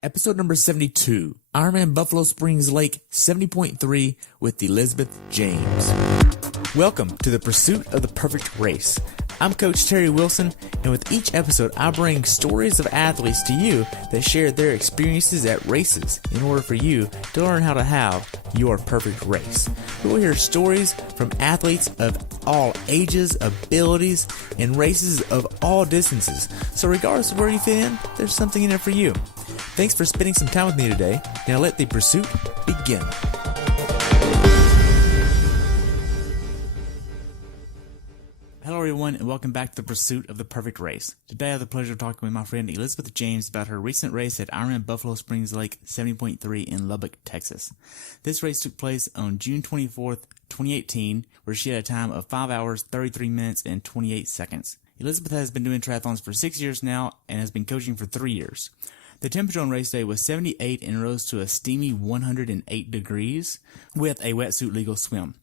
Episode number 72, IRONMAN Buffalo Springs Lake 70.3 with Elizabeth James. Welcome to the pursuit of the perfect race. I'm Coach Terry Wilson, and with each episode, I bring stories of athletes to you that share their experiences at races in order for you to learn how to have your perfect race. We will hear stories from athletes of all ages, abilities, and races of all distances. So regardless of where you fit in, there's something in it for you. Thanks for spending some time with me today. Now let the pursuit begin. Hello everyone, and welcome back to the pursuit of the perfect race. Today I have the pleasure of talking with my friend Elizabeth James about her recent race at IRONMAN Buffalo Springs Lake 70.3 in Lubbock, Texas. This race took place on June 24th, 2018, where she had a time of 5 hours, 33 minutes, and 28 seconds. Elizabeth has been doing triathlons for 6 years now and has been coaching for 3 years. The temperature on race day was 78 and rose to a steamy 108 degrees with a wetsuit legal swim.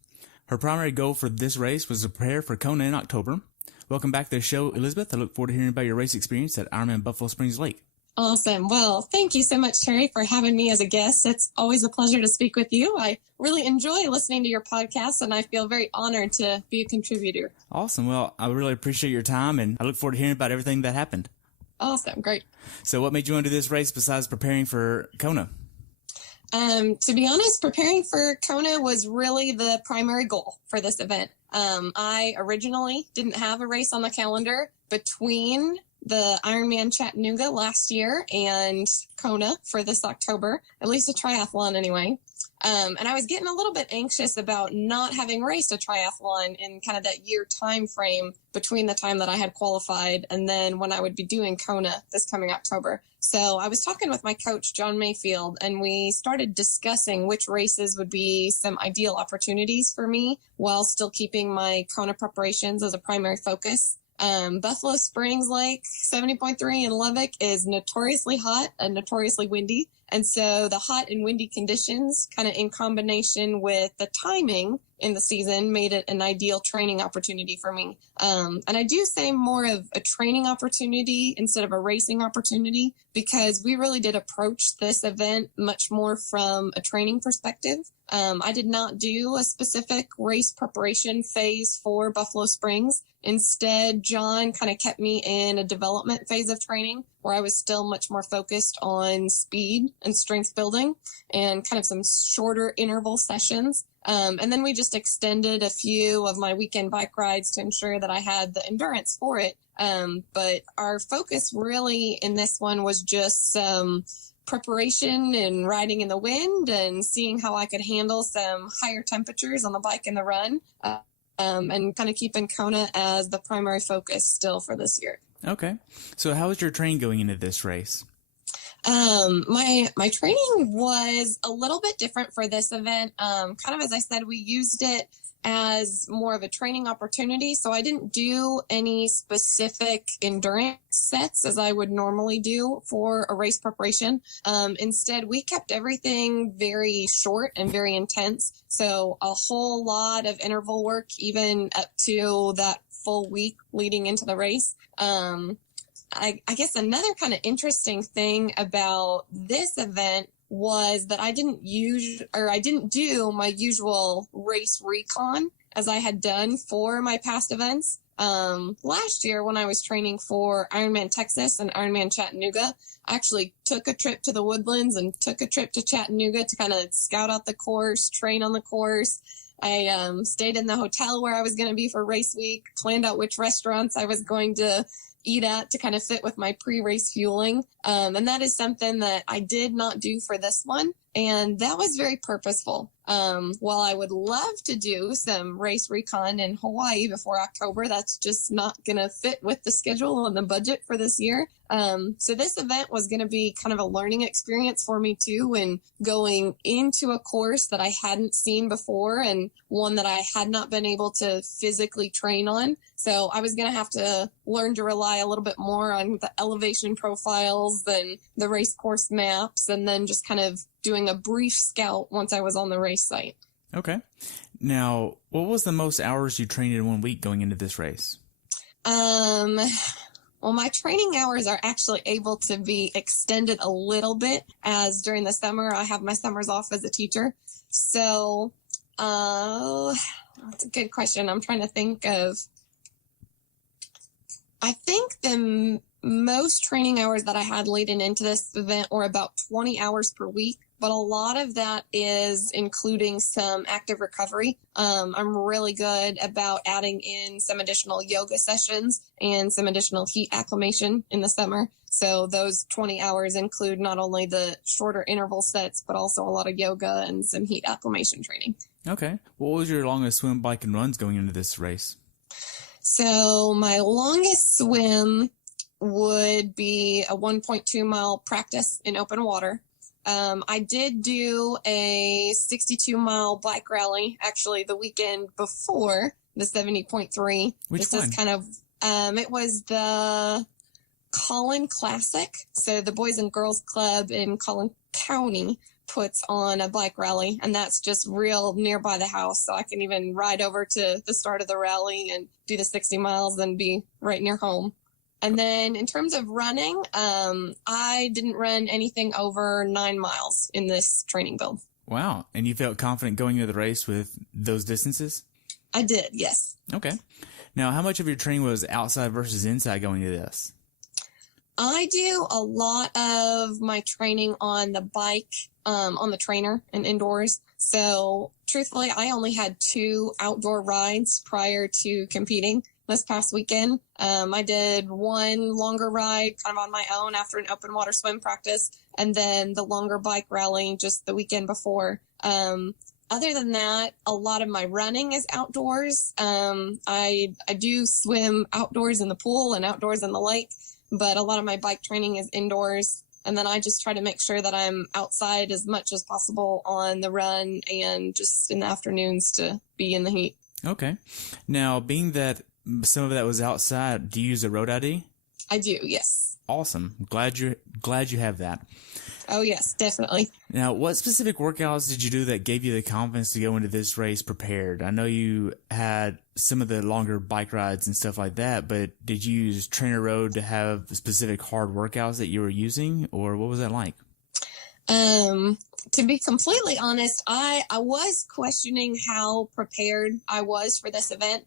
Her primary goal for this race was to prepare for Kona in October. Welcome back to the show, Elizabeth. I look forward to hearing about your race experience at IRONMAN Buffalo Springs Lake. Awesome. Well, thank you so much, Terry, for having me as a guest. It's always a pleasure to speak with you. I really enjoy listening to your podcast, and I feel very honored to be a contributor. Awesome. Well, I really appreciate your time, and I look forward to hearing about everything that happened. Awesome. Great. So what made you want to do this race besides preparing for Kona? To be honest, preparing for Kona was really the primary goal for this event. I originally didn't have a race on the calendar between the Ironman Chattanooga last year and Kona for this October, at least a triathlon anyway. And I was getting a little bit anxious about not having raced a triathlon in kind of that year time frame between the time that I had qualified and then when I would be doing Kona this coming October. So I was talking with my coach, John Mayfield, and we started discussing which races would be some ideal opportunities for me while still keeping my Kona preparations as a primary focus. Buffalo Springs Lake 70.3 in Lubbock is notoriously hot and notoriously windy. And so the hot and windy conditions kind of in combination with the timing in the season made it an ideal training opportunity for me. And I do say more of a training opportunity instead of a racing opportunity because we really did approach this event much more from a training perspective. I did not do a specific race preparation phase for Buffalo Springs. Instead, John kind of kept me in a development phase of training where I was still much more focused on speed and strength building and kind of some shorter interval sessions. And then we just extended a few of my weekend bike rides to ensure that I had the endurance for it. But our focus really in this one was just some preparation and riding in the wind and seeing how I could handle some higher temperatures on the bike and the run. And kind of keeping Kona as the primary focus still for this year. Okay. So how was your training going into this race? My training was a little bit different for this event. Kind of as I said, we used it as more of a training opportunity. So I didn't do any specific endurance sets as I would normally do for a race preparation. Instead, we kept everything very short and very intense. So a whole lot of interval work, even up to that full week leading into the race. I guess another kind of interesting thing about this event was that I didn't do my usual race recon as I had done for my past events. Last year when I was training for Ironman Texas and Ironman Chattanooga, I actually took a trip to the Woodlands and took a trip to Chattanooga to kind of scout out the course, train on the course. I stayed in the hotel where I was going to be for race week, planned out which restaurants I was going to eat at to kind of fit with my pre-race fueling. And that is something that I did not do for this one. And that was very purposeful. While I would love to do some race recon in Hawaii before October, that's just not going to fit with the schedule and the budget for this year. So this event was going to be kind of a learning experience for me too, and going into a course that I hadn't seen before and one that I had not been able to physically train on. So I was going to have to learn to rely a little bit more on the elevation profiles and the race course maps, and then just kind of doing a brief scout once I was on the race site. Okay. Now, what was the most hours you trained in 1 week going into this race? Well, my training hours are actually able to be extended a little bit, as during the summer, I have my summers off as a teacher. So, that's a good question. I'm trying to think of, I think the most training hours that I had leading into this event were about 20 hours per week, but a lot of that is including some active recovery. I'm really good about adding in some additional yoga sessions and some additional heat acclimation in the summer. So those 20 hours include not only the shorter interval sets, but also a lot of yoga and some heat acclimation training. Okay. What was your longest swim, bike, and runs going into this race? So my longest swim would be a 1.2 mile practice in open water. I did do a 62 mile bike rally actually the weekend before the 70.3. Which one? Is kind of, it was the Collin Classic. So the Boys and Girls Club in Collin County puts on a bike rally, and that's just real nearby the house. So I can even ride over to the start of the rally and do the 60 miles and be right near home. And then in terms of running, I didn't run anything over 9 miles in this training build. Wow. And you felt confident going into the race with those distances? I did, yes. Okay. Now, how much of your training was outside versus inside going into this? I do a lot of my training on the bike, on the trainer and indoors. So truthfully, I only had 2 outdoor rides prior to competing this past weekend. I did one longer ride kind of on my own after an open water swim practice, and then the longer bike rally just the weekend before. Other than that, a lot of my running is outdoors. I do swim outdoors in the pool and outdoors in the lake, but a lot of my bike training is indoors. And then I just try to make sure that I'm outside as much as possible on the run and just in the afternoons to be in the heat. Okay. Now, being that some of that was outside, do you use a road ID? I do, yes. Awesome. Glad you have that. Oh, yes, definitely. Now, what specific workouts did you do that gave you the confidence to go into this race prepared? I know you had some of the longer bike rides and stuff like that, but did you use Trainer Road to have specific hard workouts that you were using, or what was that like? To be completely honest, I was questioning how prepared I was for this event,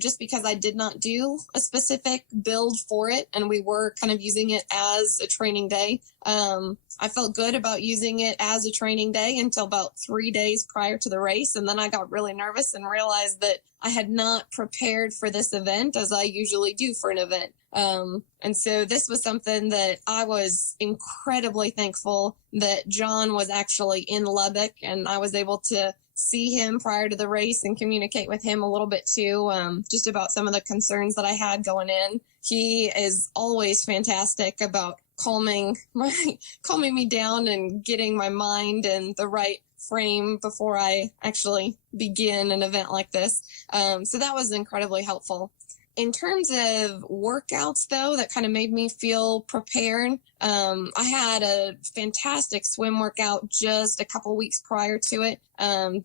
just because I did not do a specific build for it, and we were kind of using it as a training day. I felt good about using it as a training day until about 3 days prior to the race, and then I got really nervous and realized that I had not prepared for this event as I usually do for an event. And so this was something that I was incredibly thankful that John was actually in Lubbock, and I was able to see him prior to the race and communicate with him a little bit too, just about some of the concerns that I had going in. He is always fantastic about calming me down and getting my mind in the right frame before I actually begin an event like this. So that was incredibly helpful. In terms of workouts, though, that kind of made me feel prepared, I had a fantastic swim workout just a couple weeks prior to it.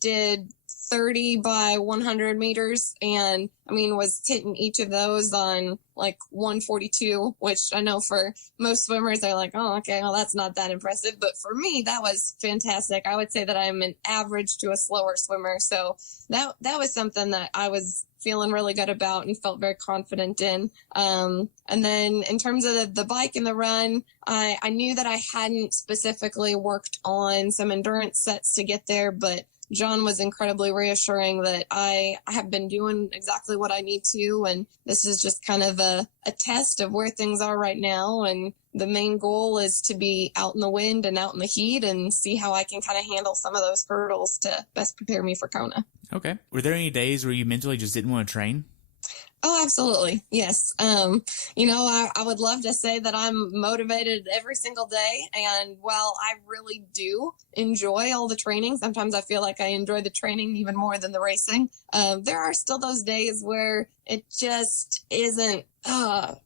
Did 30 by 100 meters, and was hitting each of those on like 142, which I know for most swimmers they're like, oh, okay, well, that's not that impressive. But for me, that was fantastic. I would say that I'm an average to a slower swimmer. So that was something that I was feeling really good about and felt very confident in. And then in terms of the bike and the run, I knew that I hadn't specifically worked on some endurance sets to get there, but John was incredibly reassuring that I have been doing exactly what I need to, and this is just kind of a test of where things are right now, and the main goal is to be out in the wind and out in the heat and see how I can kind of handle some of those hurdles to best prepare me for Kona. Okay. Were there any days where you mentally just didn't want to train? Oh, absolutely. Yes. I would love to say that I'm motivated every single day. And while I really do enjoy all the training, sometimes I feel like I enjoy the training even more than the racing. There are still those days where it just isn't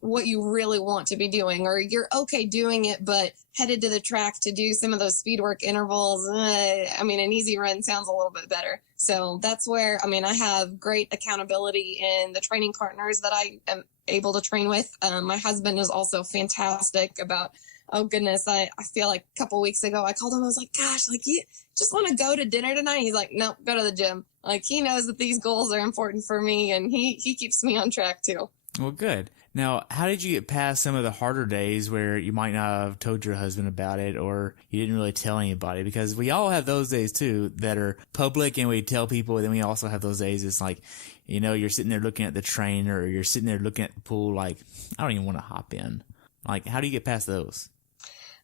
what you really want to be doing, or you're okay doing it, but headed to the track to do some of those speed work intervals. I mean, an easy run sounds a little bit better. So that's where, I mean, I have great accountability in the training partners that I am able to train with. My husband is also fantastic about, oh goodness, I feel like a couple weeks ago I called him. I was like, gosh, like, you just want to go to dinner tonight? He's like, no, go to the gym. Like, he knows that these goals are important for me, and he keeps me on track too. Well, good. Now, how did you get past some of the harder days where you might not have told your husband about it, or you didn't really tell anybody? Because we all have those days too that are public, and we tell people, and then we also have those days it's like, you know, you're sitting there looking at the train, or you're sitting there looking at the pool like, I don't even want to hop in. Like, how do you get past those?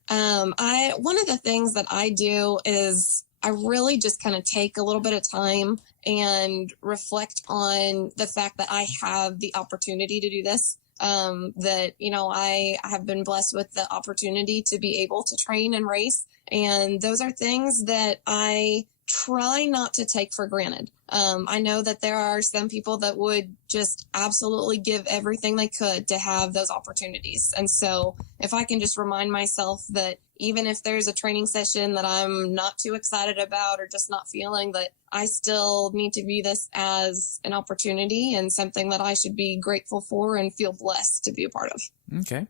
One of the things that I do is I really just kind of take a little bit of time and reflect on the fact that I have the opportunity to do this. That, you know, I have been blessed with the opportunity to be able to train and race. And those are things that I try not to take for granted. I know that there are some people that would just absolutely give everything they could to have those opportunities. And so if I can just remind myself that even if there's a training session that I'm not too excited about or just not feeling, that I still need to view this as an opportunity and something that I should be grateful for and feel blessed to be a part of. Okay.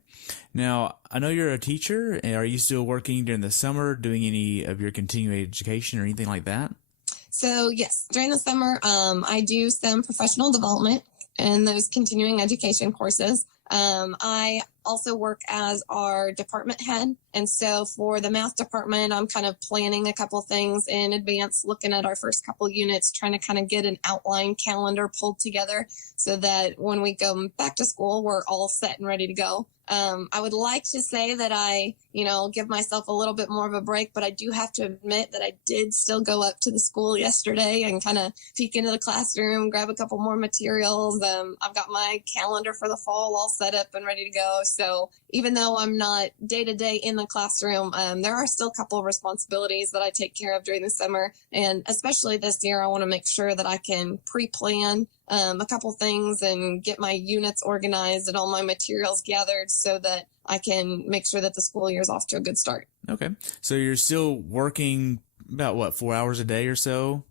Now, I know you're a teacher. Are you still working during the summer, doing any of your continuing education or anything like that? So yes, during the summer, I do some professional development and those continuing education courses. I also work as our department head. And so for the math department, I'm kind of planning a couple things in advance, looking at our first couple units, trying to kind of get an outline calendar pulled together so that when we go back to school, we're all set and ready to go. I would like to say that I, give myself a little bit more of a break, but I do have to admit that I did still go up to the school yesterday and kind of peek into the classroom, grab a couple more materials. I've got my calendar for the fall all set up and ready to go. So even though I'm not day to day in the classroom, there are still a couple of responsibilities that I take care of during the summer. And especially this year, I want to make sure that I can pre-plan a couple things and get my units organized and all my materials gathered so that I can make sure that the school year is off to a good start. Okay. So you're still working about 4 hours a day or so?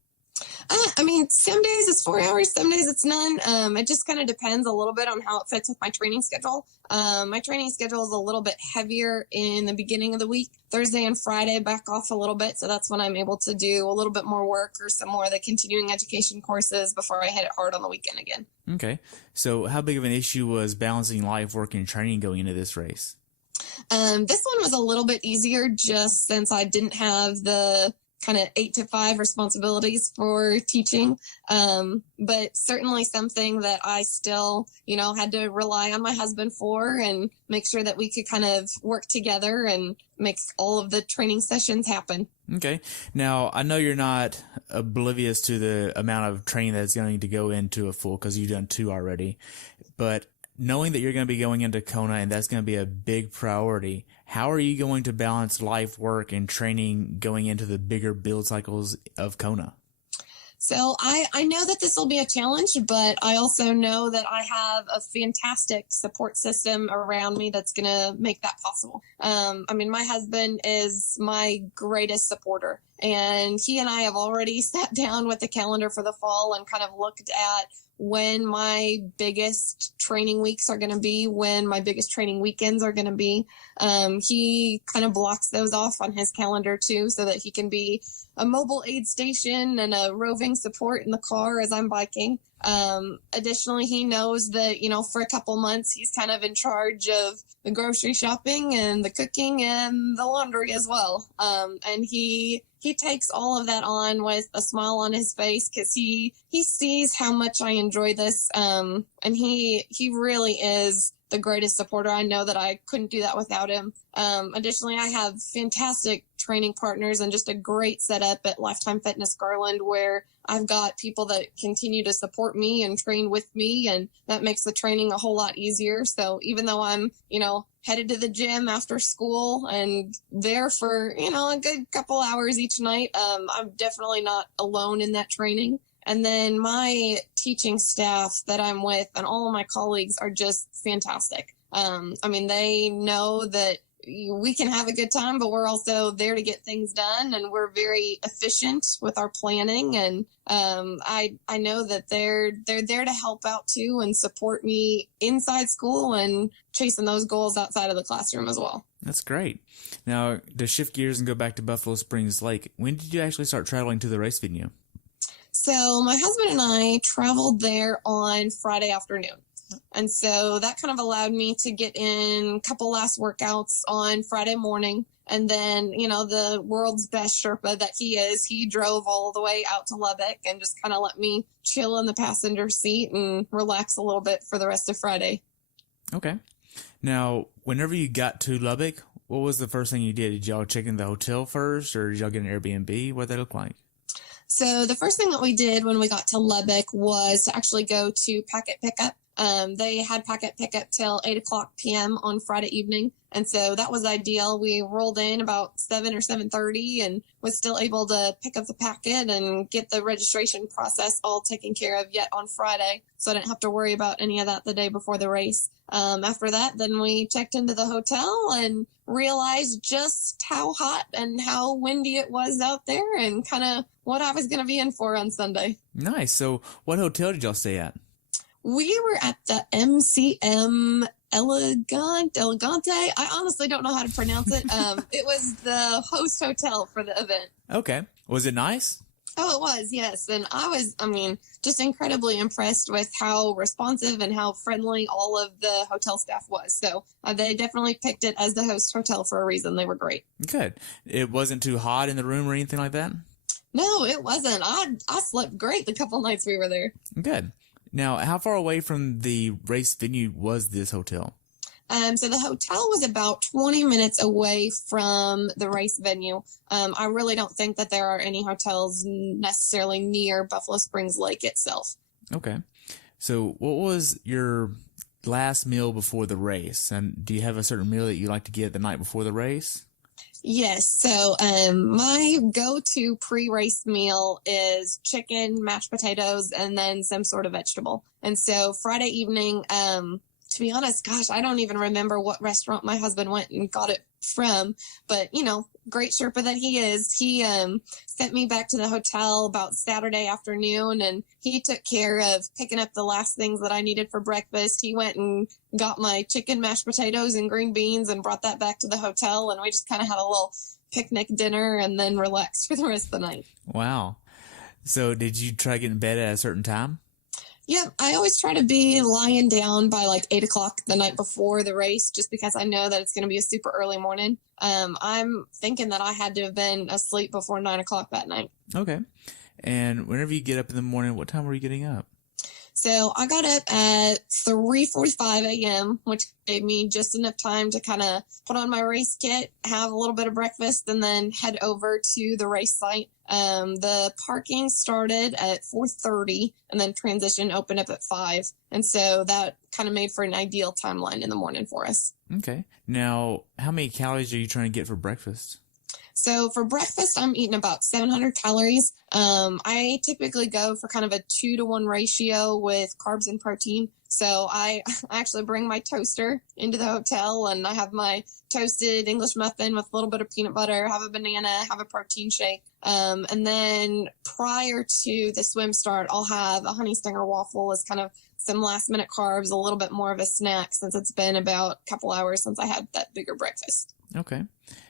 Some days it's 4 hours, some days it's none. It just kind of depends a little bit on how it fits with my training schedule. My training schedule is a little bit heavier in the beginning of the week. Thursday and Friday back off a little bit. So that's when I'm able to do a little bit more work or some more of the continuing education courses before I hit it hard on the weekend again. Okay. So how big of an issue was balancing life, work, and training going into this race? This one was a little bit easier just since I didn't have the kind of 8 to 5 responsibilities for teaching. But certainly something that I still, had to rely on my husband for and make sure that we could kind of work together and make all of the training sessions happen. Okay. Now, I know you're not oblivious to the amount of training that's going to go into a full, because you've done 2 already, but knowing that you're going to be going into Kona and that's going to be a big priority, how are you going to balance life, work, and training going into the bigger build cycles of Kona? So I know that this will be a challenge, but I also know that I have a fantastic support system around me that's going to make that possible. My husband is my greatest supporter, and he and I have already sat down with the calendar for the fall and kind of looked at when my biggest training weeks are going to be, when my biggest training weekends are going to be. He kind of blocks those off on his calendar too, so that he can be a mobile aid station and a roving support in the car as I'm biking. Additionally, he knows that, for a couple months, he's kind of in charge of the grocery shopping and the cooking and the laundry as well. And he takes all of that on with a smile on his face because he sees how much I enjoy this. And he really is the greatest supporter. I know that I couldn't do that without him. Additionally, I have fantastic training partners and just a great setup at Lifetime Fitness Garland, where I've got people that continue to support me and train with me, and that makes the training a whole lot easier. So even though I'm, headed to the gym after school and there for, a good couple hours each night, I'm definitely not alone in that training. And then my teaching staff that I'm with and all of my colleagues are just fantastic. I mean, they know that we can have a good time, but we're also there to get things done, and we're very efficient with our planning. And I know that they're there to help out too and support me inside school and chasing those goals outside of the classroom as well. That's great. Now, to shift gears and go back to Buffalo Springs Lake, when did you actually start traveling to the race venue? So my husband and I traveled there on Friday afternoon. And so that kind of allowed me to get in a couple last workouts on Friday morning. And then, you know, the world's best Sherpa that he is, he drove all the way out to Lubbock and just kind of let me chill in the passenger seat and relax a little bit for the rest of Friday. Okay. Now, whenever you got to Lubbock, what was the first thing you did? Did y'all check in the hotel first, or did y'all get an Airbnb? What did that look like? So the first thing that we did when we got to Lubbock was to actually go to packet pickup. They had packet pickup till 8:00 p.m. on Friday evening. And so that was ideal. We rolled in about 7 or 7:30 and was still able to pick up the packet and get the registration process all taken care of yet on Friday. So I didn't have to worry about any of that the day before the race. After that, then we checked into the hotel and realized just how hot and how windy it was out there and kind of what I was going to be in for on Sunday. Nice. So what hotel did y'all stay at? We were at the MCM Elegante. I honestly don't know how to pronounce it. It was the host hotel for the event. Okay. Was it nice? Oh, it was, yes. And I mean, just incredibly impressed with how responsive and how friendly all of the hotel staff was. So they definitely picked it as the host hotel for a reason. They were great. Good. It wasn't too hot in the room or anything like that? No, it wasn't. I slept great the couple nights we were there. Good. Now, how far away from the race venue was this hotel? So the hotel was about 20 minutes away from the race venue. I really don't think that there are any hotels necessarily near Buffalo Springs Lake itself. Okay. So what was your last meal before the race? And do you have a certain meal that you like to get the night before the race? Yes. So my go-to pre-race meal is chicken, mashed potatoes, and then some sort of vegetable. And so Friday evening, to be honest, gosh, I don't even remember what restaurant my husband went and got it from. But, you know, great Sherpa that he is, he sent me back to the hotel about Saturday afternoon, and he took care of picking up the last things that I needed for breakfast. He went and got my chicken, mashed potatoes, and green beans and brought that back to the hotel, and we just kind of had a little picnic dinner and then relaxed for the rest of the night. Wow. So did you try to get in bed at a certain time? Yeah, I always try to be lying down by like 8:00 the night before the race, just because I know that it's going to be a super early morning. I'm thinking that I had to have been asleep before 9:00 that night. Okay. And whenever you get up in the morning, what time were you getting up? So I got up at 3:45 a.m., which gave me just enough time to kind of put on my race kit, have a little bit of breakfast, and then head over to the race site. The parking started at 4:30 and then transition opened up at 5. And so that kind of made for an ideal timeline in the morning for us. Okay. Now, how many calories are you trying to get for breakfast? So for breakfast, I'm eating about 700 calories. I typically go for kind of a 2-to-1 ratio with carbs and protein. So I actually bring my toaster into the hotel, and I have my toasted English muffin with a little bit of peanut butter, have a banana, have a protein shake. And then prior to the swim start, I'll have a honey stinger waffle as kind of some last minute carbs, a little bit more of a snack since it's been about a couple hours since I had that bigger breakfast. Okay.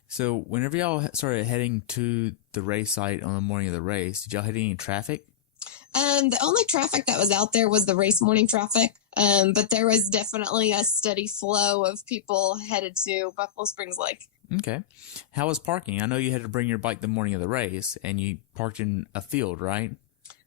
So whenever y'all started heading to the race site on the morning of the race, did y'all hit any traffic? The only traffic that was out there was the race morning traffic. But there was definitely a steady flow of people headed to Buffalo Springs Lake. Okay. How was parking? I know you had to bring your bike the morning of the race, and you parked in a field, right?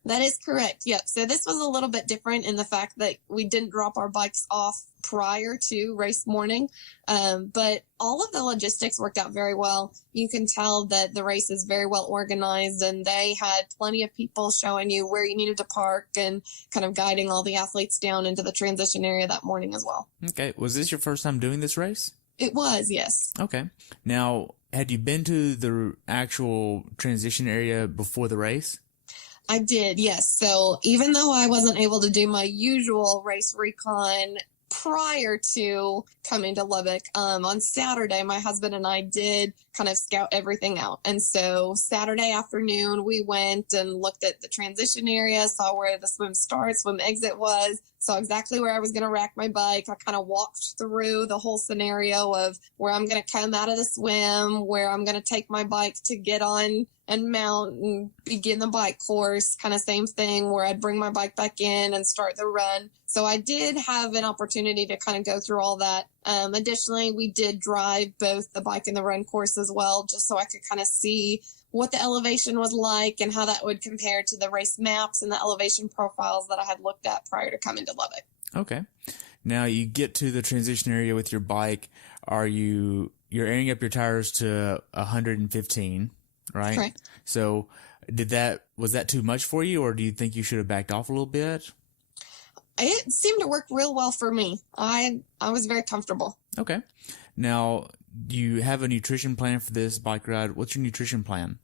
That is correct. Yep. So this was a little bit different in the fact that we didn't drop our bikes off prior to race morning. But all of the logistics worked out very well. You can tell that the race is very well organized, and they had plenty of people showing you where you needed to park and kind of guiding all the athletes down into the transition area that morning as well. Okay. Was this your first time doing this race? It was, yes. Okay. Now, had you been to the actual transition area before the race? I did, yes. So even though I wasn't able to do my usual race recon prior to coming to Lubbock, on Saturday, my husband and I did kind of scout everything out. And so Saturday afternoon, we went and looked at the transition area, saw where the swim start, swim exit was, saw exactly where I was going to rack my bike. I kind of walked through the whole scenario of where I'm going to come out of the swim, where I'm going to take my bike to get on and mount and begin the bike course, kind of same thing where I'd bring my bike back in and start the run. So I did have an opportunity to kind of go through all that. Additionally, we did drive both the bike and the run course as well, just so I could kind of see what the elevation was like and how that would compare to the race maps and the elevation profiles that I had looked at prior to coming to Lubbock. Okay. Now you get to the transition area with your bike. You're airing up your tires to 115, right? Correct. So was that too much for you, or do you think you should have backed off a little bit? It seemed to work real well for me. I was very comfortable. Okay. Now, do you have a nutrition plan for this bike ride? What's your nutrition plan?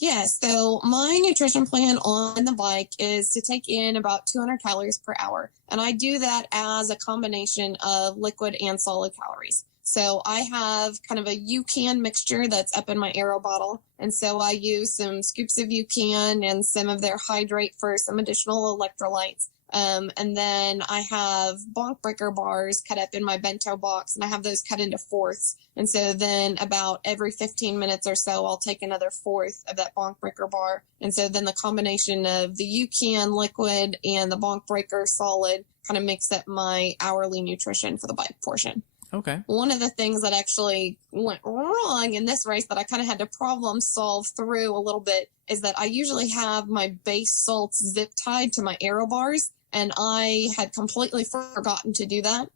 Yeah, so my nutrition plan on the bike is to take in about 200 calories per hour. And I do that as a combination of liquid and solid calories. So I have kind of a UCAN mixture that's up in my Aero bottle. And so I use some scoops of UCAN and some of their Hydrate for some additional electrolytes. And then I have bonk breaker bars cut up in my bento box, and I have those cut into fourths. And so then about every 15 minutes or so, I'll take another fourth of that bonk breaker bar. And so then the combination of the UCAN liquid and the bonk breaker solid kind of makes up my hourly nutrition for the bike portion. Okay. One of the things that actually went wrong in this race that I kind of had to problem solve through a little bit is that I usually have my base salts zip tied to my Aero bars. And I had completely forgotten to do that,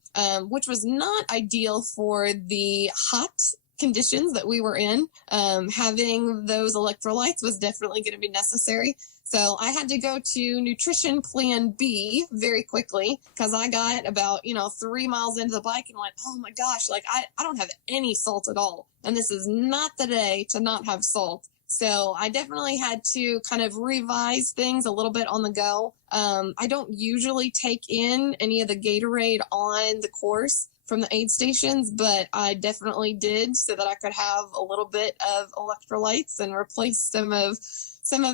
which was not ideal for the hot conditions that we were in. Having those electrolytes was definitely going to be necessary. So I had to go to nutrition plan B very quickly because I got about, 3 miles into the bike and went, oh my gosh, like I don't have any salt at all. And this is not the day to not have salt. So I definitely had to kind of revise things a little bit on the go. I don't usually take in any of the Gatorade on the course from the aid stations, but I definitely did so that I could have a little bit of electrolytes and replace some of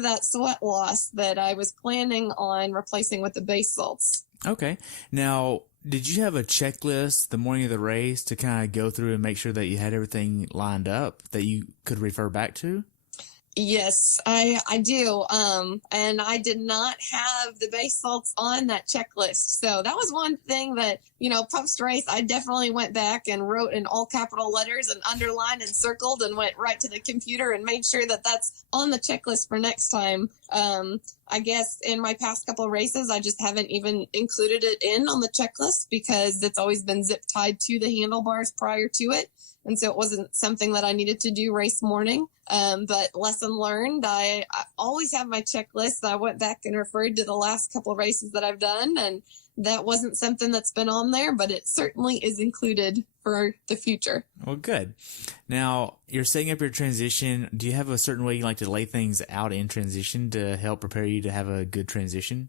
that sweat loss that I was planning on replacing with the base salts. Okay. Now, did you have a checklist the morning of the race to kind of go through and make sure that you had everything lined up that you could refer back to? Yes, I do. And I did not have the base salts on that checklist. So that was one thing that, post race, I definitely went back and wrote in all capital letters and underlined and circled and went right to the computer and made sure that that's on the checklist for next time. I guess in my past couple of races, I just haven't even included it on the checklist because it's always been zip tied to the handlebars prior to it. And so it wasn't something that I needed to do race morning. But lesson learned, I always have my checklist. I went back and referred to the last couple of races that I've done, and that wasn't something that's been on there, but it certainly is included for the future. Well, good. Now, you're setting up your transition. Do you have a certain way you like to lay things out in transition to help prepare you to have a good transition?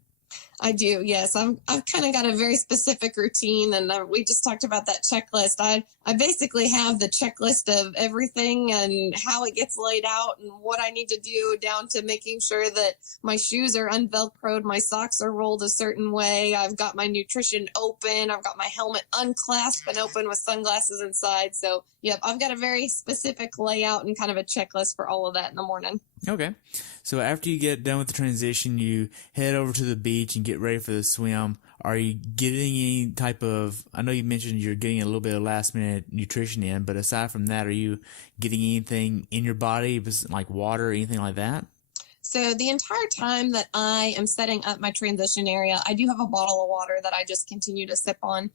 I do, yes. I've kind of got a very specific routine, and we just talked about that checklist. I basically have the checklist of everything and how it gets laid out and what I need to do down to making sure that my shoes are unvelcroed, my socks are rolled a certain way. I've got my nutrition open. I've got my helmet unclasped and open with sunglasses inside. So, yep, I've got a very specific layout and kind of a checklist for all of that in the morning. Okay. So after you get done with the transition, you head over to the beach and get ready for the swim. Are you getting any type of, I know you mentioned you're getting a little bit of last minute nutrition in, but aside from that, are you getting anything in your body, like water or anything like that? So the entire time that I am setting up my transition area, I do have a bottle of water that I just continue to sip on,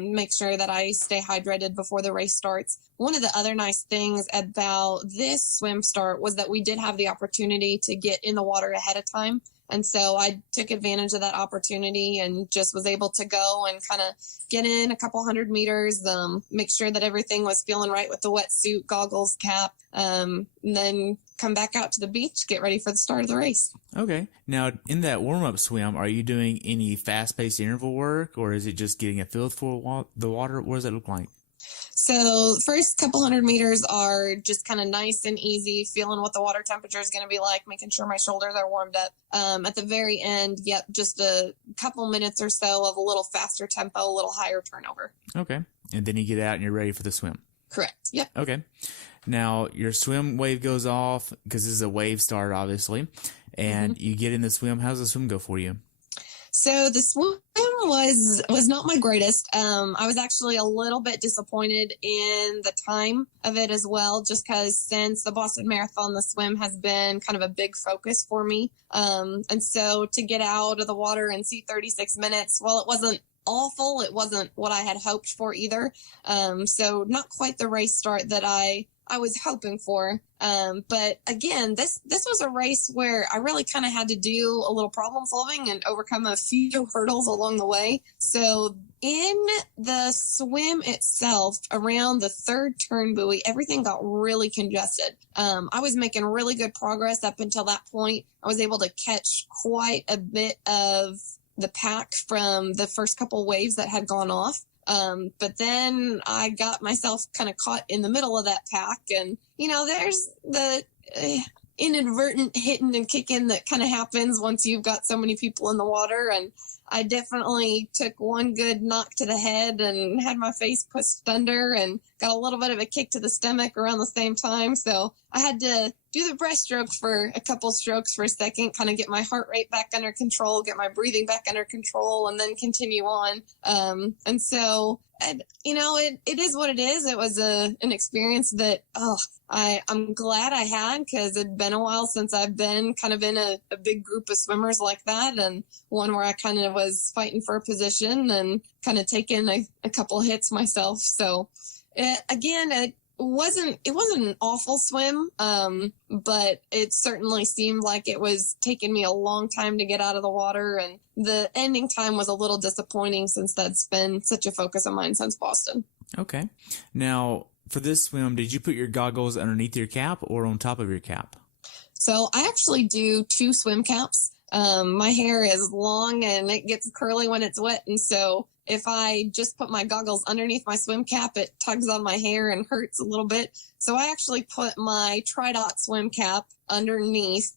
make sure that I stay hydrated before the race starts. One of the other nice things about this swim start was that we did have the opportunity to get in the water ahead of time. And so I took advantage of that opportunity and just was able to go and kind of get in a couple 100 meters, make sure that everything was feeling right with the wetsuit, goggles, cap, and then come back out to the beach, get ready for the start of the race. Okay. Now, in that warm-up swim, are you doing any fast-paced interval work, or is it just getting a feel for the water? What does it look like? So first couple 100 meters are just kind of nice and easy, feeling what the water temperature is going to be like, making sure my shoulders are warmed up. At the very end, just a couple minutes or so of a little faster tempo, a little higher turnover. Okay. And then you get out and you're ready for the swim. Correct. Yep. Okay. Now, your swim wave goes off because this is a wave start, obviously, and you get in the swim. How does the swim go for you? So the swim was not my greatest. I was actually a little bit disappointed in the time of it as well, just because since the Boston Marathon, the swim has been kind of a big focus for me. And so to get out of the water and see 36 minutes, well, it wasn't awful. It wasn't what I had hoped for either. So not quite the race start that I was hoping for. But again, this was a race where I really kind of had to do a little problem solving and overcome a few hurdles along the way. So in the swim itself, around the third turn buoy, everything got really congested. I was making really good progress up until that point. I was able to catch quite a bit of the pack from the first couple waves that had gone off. But then I got myself kind of caught in the middle of that pack, and, there's the inadvertent hitting and kicking that kind of happens once you've got so many people in the water. And I definitely took one good knock to the head and had my face pushed under and got a little bit of a kick to the stomach around the same time. So I had to do the breaststroke for a couple strokes for a second, kind of get my heart rate back under control, get my breathing back under control, and then continue on. And so, it is what it is. It was an experience that, I'm glad I had, because it'd been a while since I've been kind of in a big group of swimmers like that, and one where I kind of was fighting for a position and kind of taking a couple hits myself. So it wasn't an awful swim, but it certainly seemed like it was taking me a long time to get out of the water, and the ending time was a little disappointing since that's been such a focus of mine since Boston. Okay. Now, for this swim, did you put your goggles underneath your cap or on top of your cap? So I actually do 2 swim caps. My hair is long and it gets curly when it's wet, and so if I just put my goggles underneath my swim cap, it tugs on my hair and hurts a little bit. So I actually put my tri-dot swim cap underneath,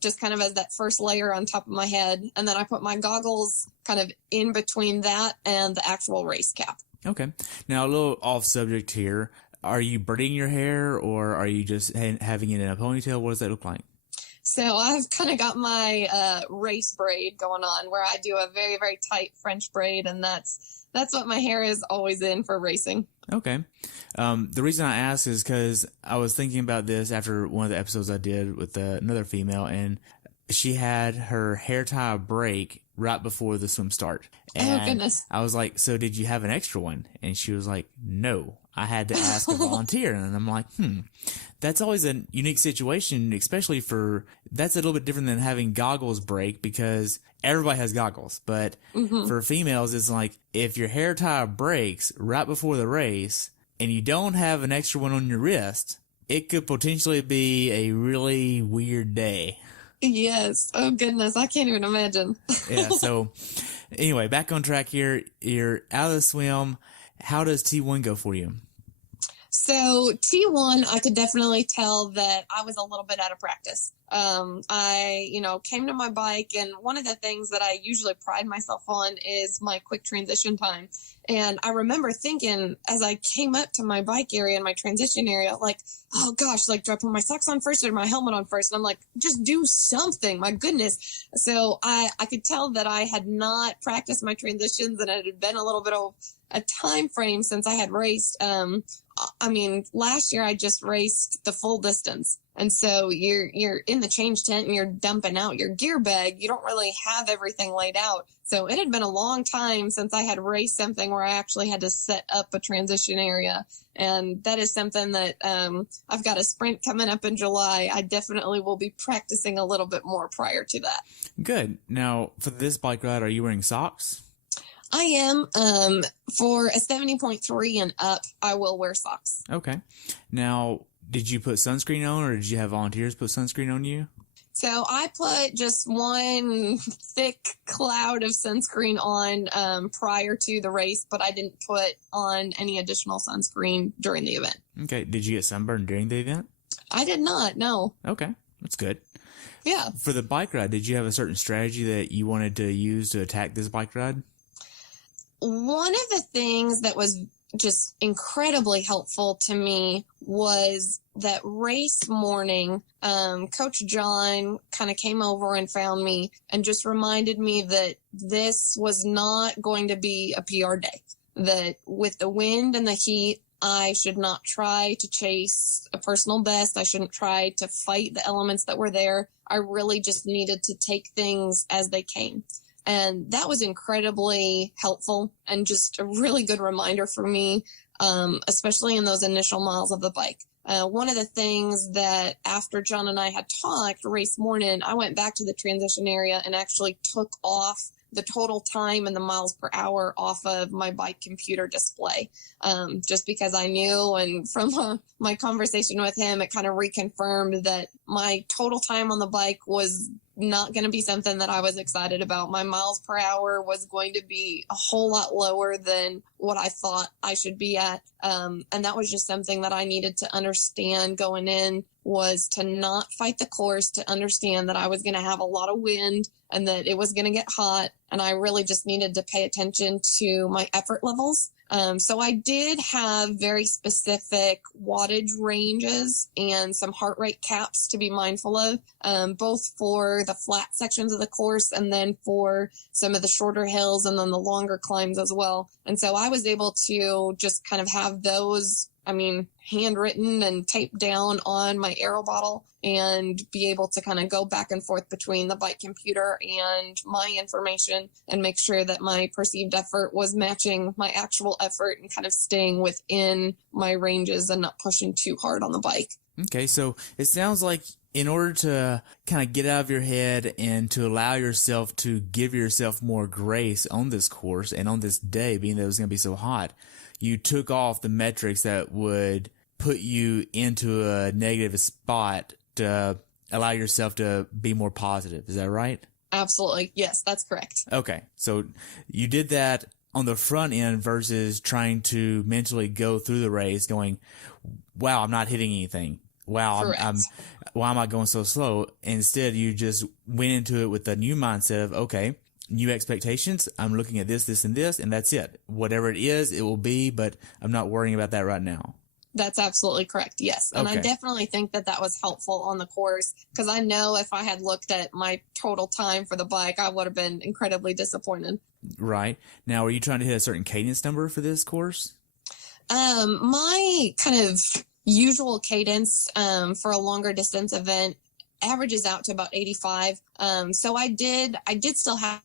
just kind of as that first layer on top of my head. And then I put my goggles kind of in between that and the actual race cap. Okay. Now, a little off subject here. Are you braiding your hair, or are you just having it in a ponytail? What does that look like? So I've kind of got my race braid going on, where I do a very, very tight French braid, and that's what my hair is always in for racing. Okay. The reason I asked is because I was thinking about this after one of the episodes I did with another female, and she had her hair tie break right before the swim start. And oh, goodness. I was like, so did you have an extra one? And she was like, no, I had to ask a volunteer. And I'm like, that's always a unique situation, especially that's a little bit different than having goggles break, because everybody has goggles. But for females, it's like, if your hair tie breaks right before the race and you don't have an extra one on your wrist, it could potentially be a really weird day. Yes. Oh, goodness. I can't even imagine. Yeah. So anyway, back on track here. You're out of the swim. How does T1 go for you? So T1, I could definitely tell that I was a little bit out of practice. I, came to my bike, and one of the things that I usually pride myself on is my quick transition time. And I remember thinking, as I came up to my bike area and my transition area, like, oh gosh, like, do I put my socks on first or my helmet on first? And I'm like, just do something, my goodness. So I could tell that I had not practiced my transitions, and it had been a little bit of a time frame since I had raced. Last year I just raced the full distance. And so you're in the change tent and you're dumping out your gear bag. You don't really have everything laid out. So it had been a long time since I had raced something where I actually had to set up a transition area. And that is something that I've got a sprint coming up in July. I definitely will be practicing a little bit more prior to that. Good. Now, for this bike ride, are you wearing socks? I am. For a 70.3 and up, I will wear socks. Okay. Now, did you put sunscreen on, or did you have volunteers put sunscreen on you? So I put just one thick cloud of sunscreen on prior to the race, but I didn't put on any additional sunscreen during the event. Okay. Did you get sunburned during the event? I did not, no. Okay. That's good. Yeah. For the bike ride, did you have a certain strategy that you wanted to use to attack this bike ride? One of the things that was just incredibly helpful to me was that race morning, Coach John kind of came over and found me and just reminded me that this was not going to be a PR day, that with the wind and the heat, I should not try to chase a personal best. I shouldn't try to fight the elements that were there. I really just needed to take things as they came. And that was incredibly helpful and just a really good reminder for me, especially in those initial miles of the bike. One of the things that after John and I had talked race morning, I went back to the transition area and actually took off the total time and the miles per hour off of my bike computer display, just because I knew, and from my conversation with him, it kind of reconfirmed that my total time on the bike was not going to be something that I was excited about. My miles per hour was going to be a whole lot lower than what I thought I should be at. And that was just something that I needed to understand going in, was to not fight the course, to understand that I was going to have a lot of wind and that it was going to get hot. And I really just needed to pay attention to my effort levels. So I did have very specific wattage ranges and some heart rate caps to be mindful of, both for the flat sections of the course and then for some of the shorter hills and then the longer climbs as well. And so I was able to just kind of have those, handwritten and taped down on my arrow bottle and be able to kind of go back and forth between the bike computer and my information and make sure that my perceived effort was matching my actual effort and kind of staying within my ranges and not pushing too hard on the bike. Okay, so it sounds like in order to kind of get out of your head and to allow yourself to give yourself more grace on this course and on this day, being that it was going to be so hot, you took off the metrics that would put you into a negative spot to allow yourself to be more positive. Is that right? Absolutely. Yes, that's correct. Okay. So you did that on the front end versus trying to mentally go through the race going, wow, I'm not hitting anything. Wow, why am I going so slow? Instead, you just went into it with a new mindset of, okay, new expectations. I'm looking at this, this, and this, and that's it. Whatever it is, it will be, but I'm not worrying about that right now. That's absolutely correct. Yes. And okay. I definitely think that that was helpful on the course, because I know if I had looked at my total time for the bike, I would have been incredibly disappointed. Right. Now, are you trying to hit a certain cadence number for this course? My kind of usual cadence for a longer distance event averages out to about 85. So I did still have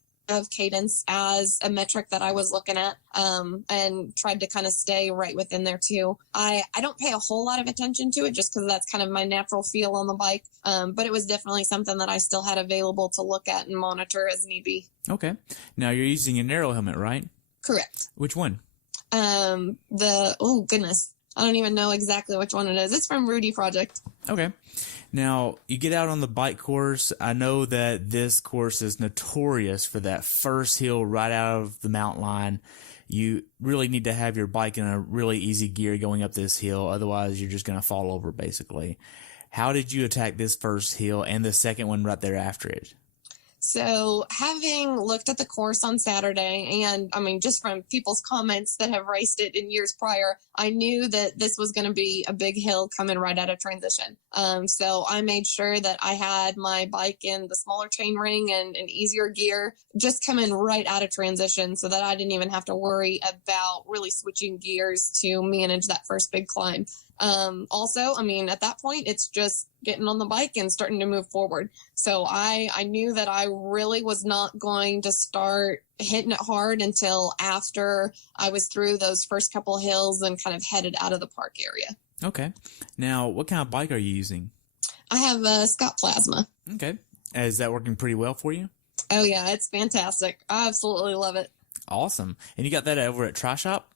cadence as a metric that I was looking at, and tried to kind of stay right within there too. I don't pay a whole lot of attention to it just because that's kind of my natural feel on the bike. But it was definitely something that I still had available to look at and monitor as need be. Okay. Now you're using a narrow helmet, right? Correct. Which one? Oh goodness, I don't even know exactly which one it is. It's from Rudy Project. Okay. Now, you get out on the bike course. I know that this course is notorious for that first hill right out of the mountain line. You really need to have your bike in a really easy gear going up this hill. Otherwise, you're just going to fall over, basically. How did you attack this first hill and the second one right there after it? So having looked at the course on Saturday, and just from people's comments that have raced it in years prior, I knew that this was going to be a big hill coming right out of transition. So I made sure that I had my bike in the smaller chain ring and an easier gear just coming right out of transition so that I didn't even have to worry about really switching gears to manage that first big climb. Also, I mean, at that point, it's just getting on the bike and starting to move forward. So I knew that I really was not going to start hitting it hard until after I was through those first couple hills and kind of headed out of the park area. Okay. Now, what kind of bike are you using? I have a Scott Plasma. Okay. Is that working pretty well for you? Oh, yeah, it's fantastic. I absolutely love it. Awesome. And you got that over at Tri Shop?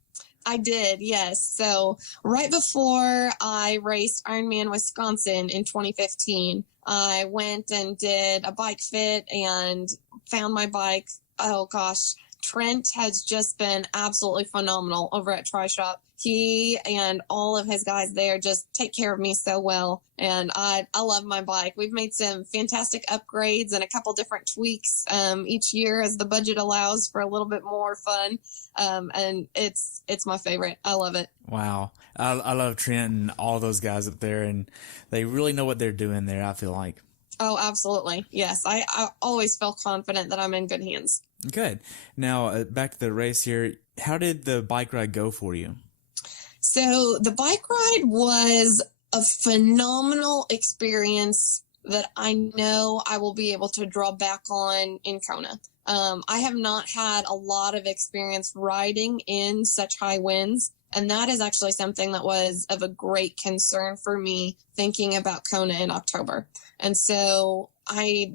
I did, yes. So right before I raced Ironman Wisconsin in 2015, I went and did a bike fit and found my bike. Oh, gosh. Trent has just been absolutely phenomenal over at Tri Shop. He and all of his guys there just take care of me so well. And I love my bike. We've made some fantastic upgrades and a couple different tweaks each year as the budget allows for a little bit more fun. And it's my favorite. I love it. Wow. I love Trent and all those guys up there, and they really know what they're doing there, I feel like. Oh, absolutely. Yes. I always feel confident that I'm in good hands. Good. Now, back to the race here. How did the bike ride go for you? So the bike ride was a phenomenal experience that I know I will be able to draw back on in Kona. I have not had a lot of experience riding in such high winds, and that is actually something that was of a great concern for me thinking about Kona in October. And so I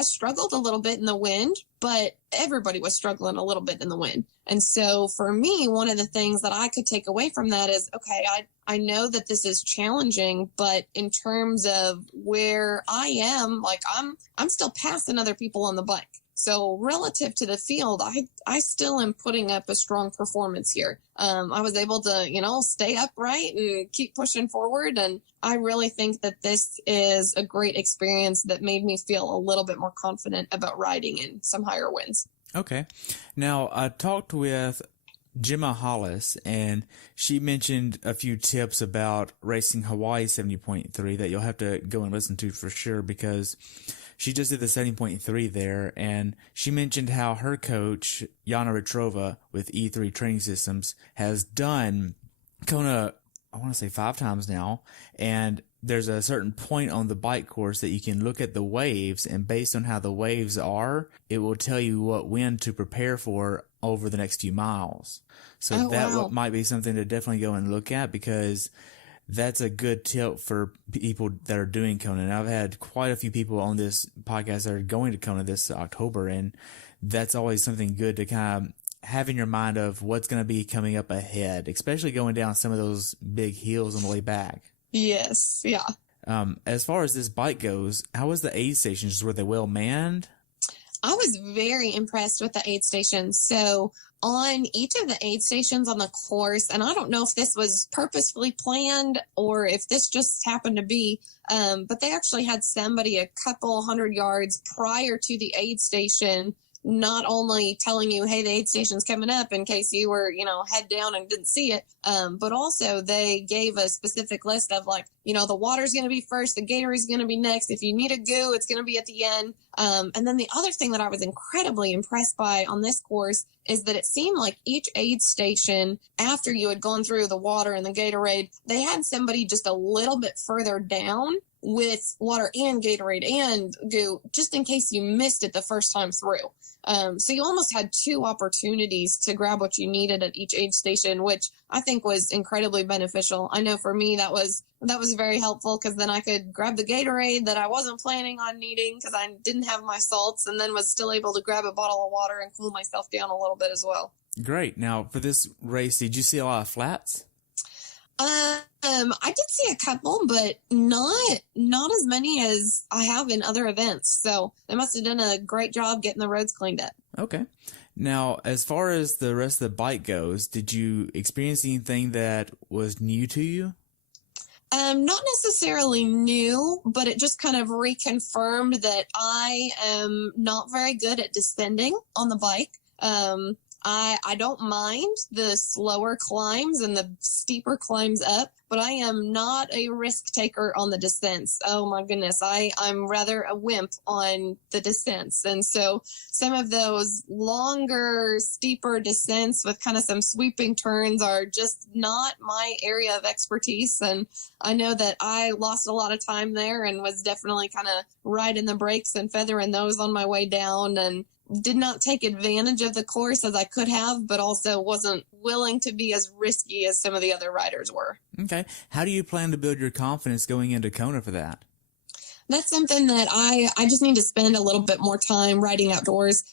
struggled a little bit in the wind, but everybody was struggling a little bit in the wind. And so for me, one of the things that I could take away from that is, okay, I know that this is challenging, but in terms of where I am, like I'm still passing other people on the bike. So relative to the field, I still am putting up a strong performance here. I was able to, stay upright and keep pushing forward. And I really think that this is a great experience that made me feel a little bit more confident about riding in some higher winds. Okay. Now, I talked with Gemma Hollis, and she mentioned a few tips about racing Hawaii 70.3 that you'll have to go and listen to for sure, because she just did the 70.3 there, and she mentioned how her coach, Yana Retrova, with E3 Training Systems, has done Kona, I want to say 5 times now, and there's a certain point on the bike course that you can look at the waves, and based on how the waves are, it will tell you what wind to prepare for over the next few miles. So that might be something to definitely go and look at, because that's a good tip for people that are doing Kona. And I've had quite a few people on this podcast that are going to Kona this October, and that's always something good to kind of have in your mind of what's going to be coming up ahead, especially going down some of those big hills on the way back. Yes, yeah. As far as this bike goes, how was the aid stations? Were they well manned? I was very impressed with the aid stations. So on each of the aid stations on the course, and I don't know if this was purposefully planned or if this just happened to be, but they actually had somebody a couple hundred yards prior to the aid station not only telling you, hey, the aid station's coming up in case you were, head down and didn't see it, but also they gave a specific list of the water's going to be first, the Gatorade's going to be next. If you need a goo, it's going to be at the end. And then the other thing that I was incredibly impressed by on this course is that it seemed like each aid station, after you had gone through the water and the Gatorade, they had somebody just a little bit further down with water and Gatorade and goo, just in case you missed it the first time through. So you almost had 2 opportunities to grab what you needed at each aid station, which I think was incredibly beneficial. I know for me that was very helpful, because then I could grab the Gatorade that I wasn't planning on needing because I didn't have my salts, and then was still able to grab a bottle of water and cool myself down a little bit as well. Great. Now, for this race, did you see a lot of flats? I did see a couple, but not as many as I have in other events. So they must have done a great job getting the roads cleaned up. Okay. Now, as far as the rest of the bike goes, did you experience anything that was new to you? Not necessarily new, but it just kind of reconfirmed that I am not very good at descending on the bike. I don't mind the slower climbs and the steeper climbs up, but I am not a risk taker on the descents. Oh my goodness. I'm rather a wimp on the descents. And so some of those longer, steeper descents with kind of some sweeping turns are just not my area of expertise. And I know that I lost a lot of time there and was definitely kind of riding the brakes and feathering those on my way down, and did not take advantage of the course as I could have, but also wasn't willing to be as risky as some of the other riders were. Okay. How do you plan to build your confidence going into Kona for that? That's something that I just need to spend a little bit more time riding outdoors.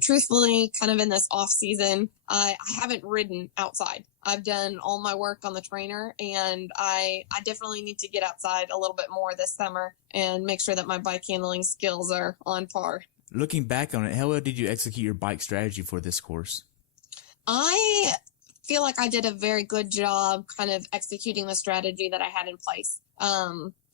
Truthfully, kind of in this off season, I haven't ridden outside. I've done all my work on the trainer, and I definitely need to get outside a little bit more this summer and make sure that my bike handling skills are on par. Looking back on it, how well did you execute your bike strategy for this course? I feel like I did a very good job kind of executing the strategy that I had in place.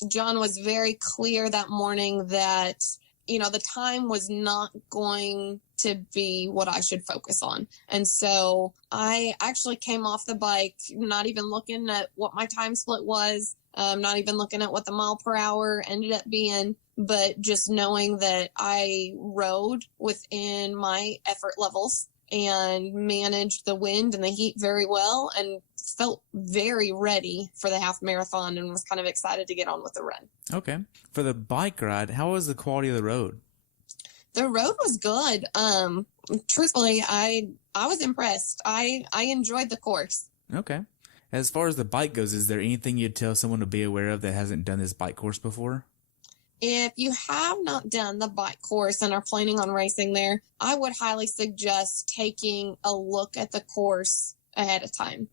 John was very clear that morning that, the time was not going to be what I should focus on. And so I actually came off the bike, not even looking at what my time split was, not even looking at what the mile per hour ended up being, but just knowing that I rode within my effort levels and managed the wind and the heat very well, and felt very ready for the half marathon and was kind of excited to get on with the run. Okay. For the bike ride, how was the quality of the road? The road was good. Truthfully, I was impressed. I enjoyed the course. Okay. As far as the bike goes, is there anything you'd tell someone to be aware of that hasn't done this bike course before? If you have not done the bike course and are planning on racing there, I would highly suggest taking a look at the course ahead of time.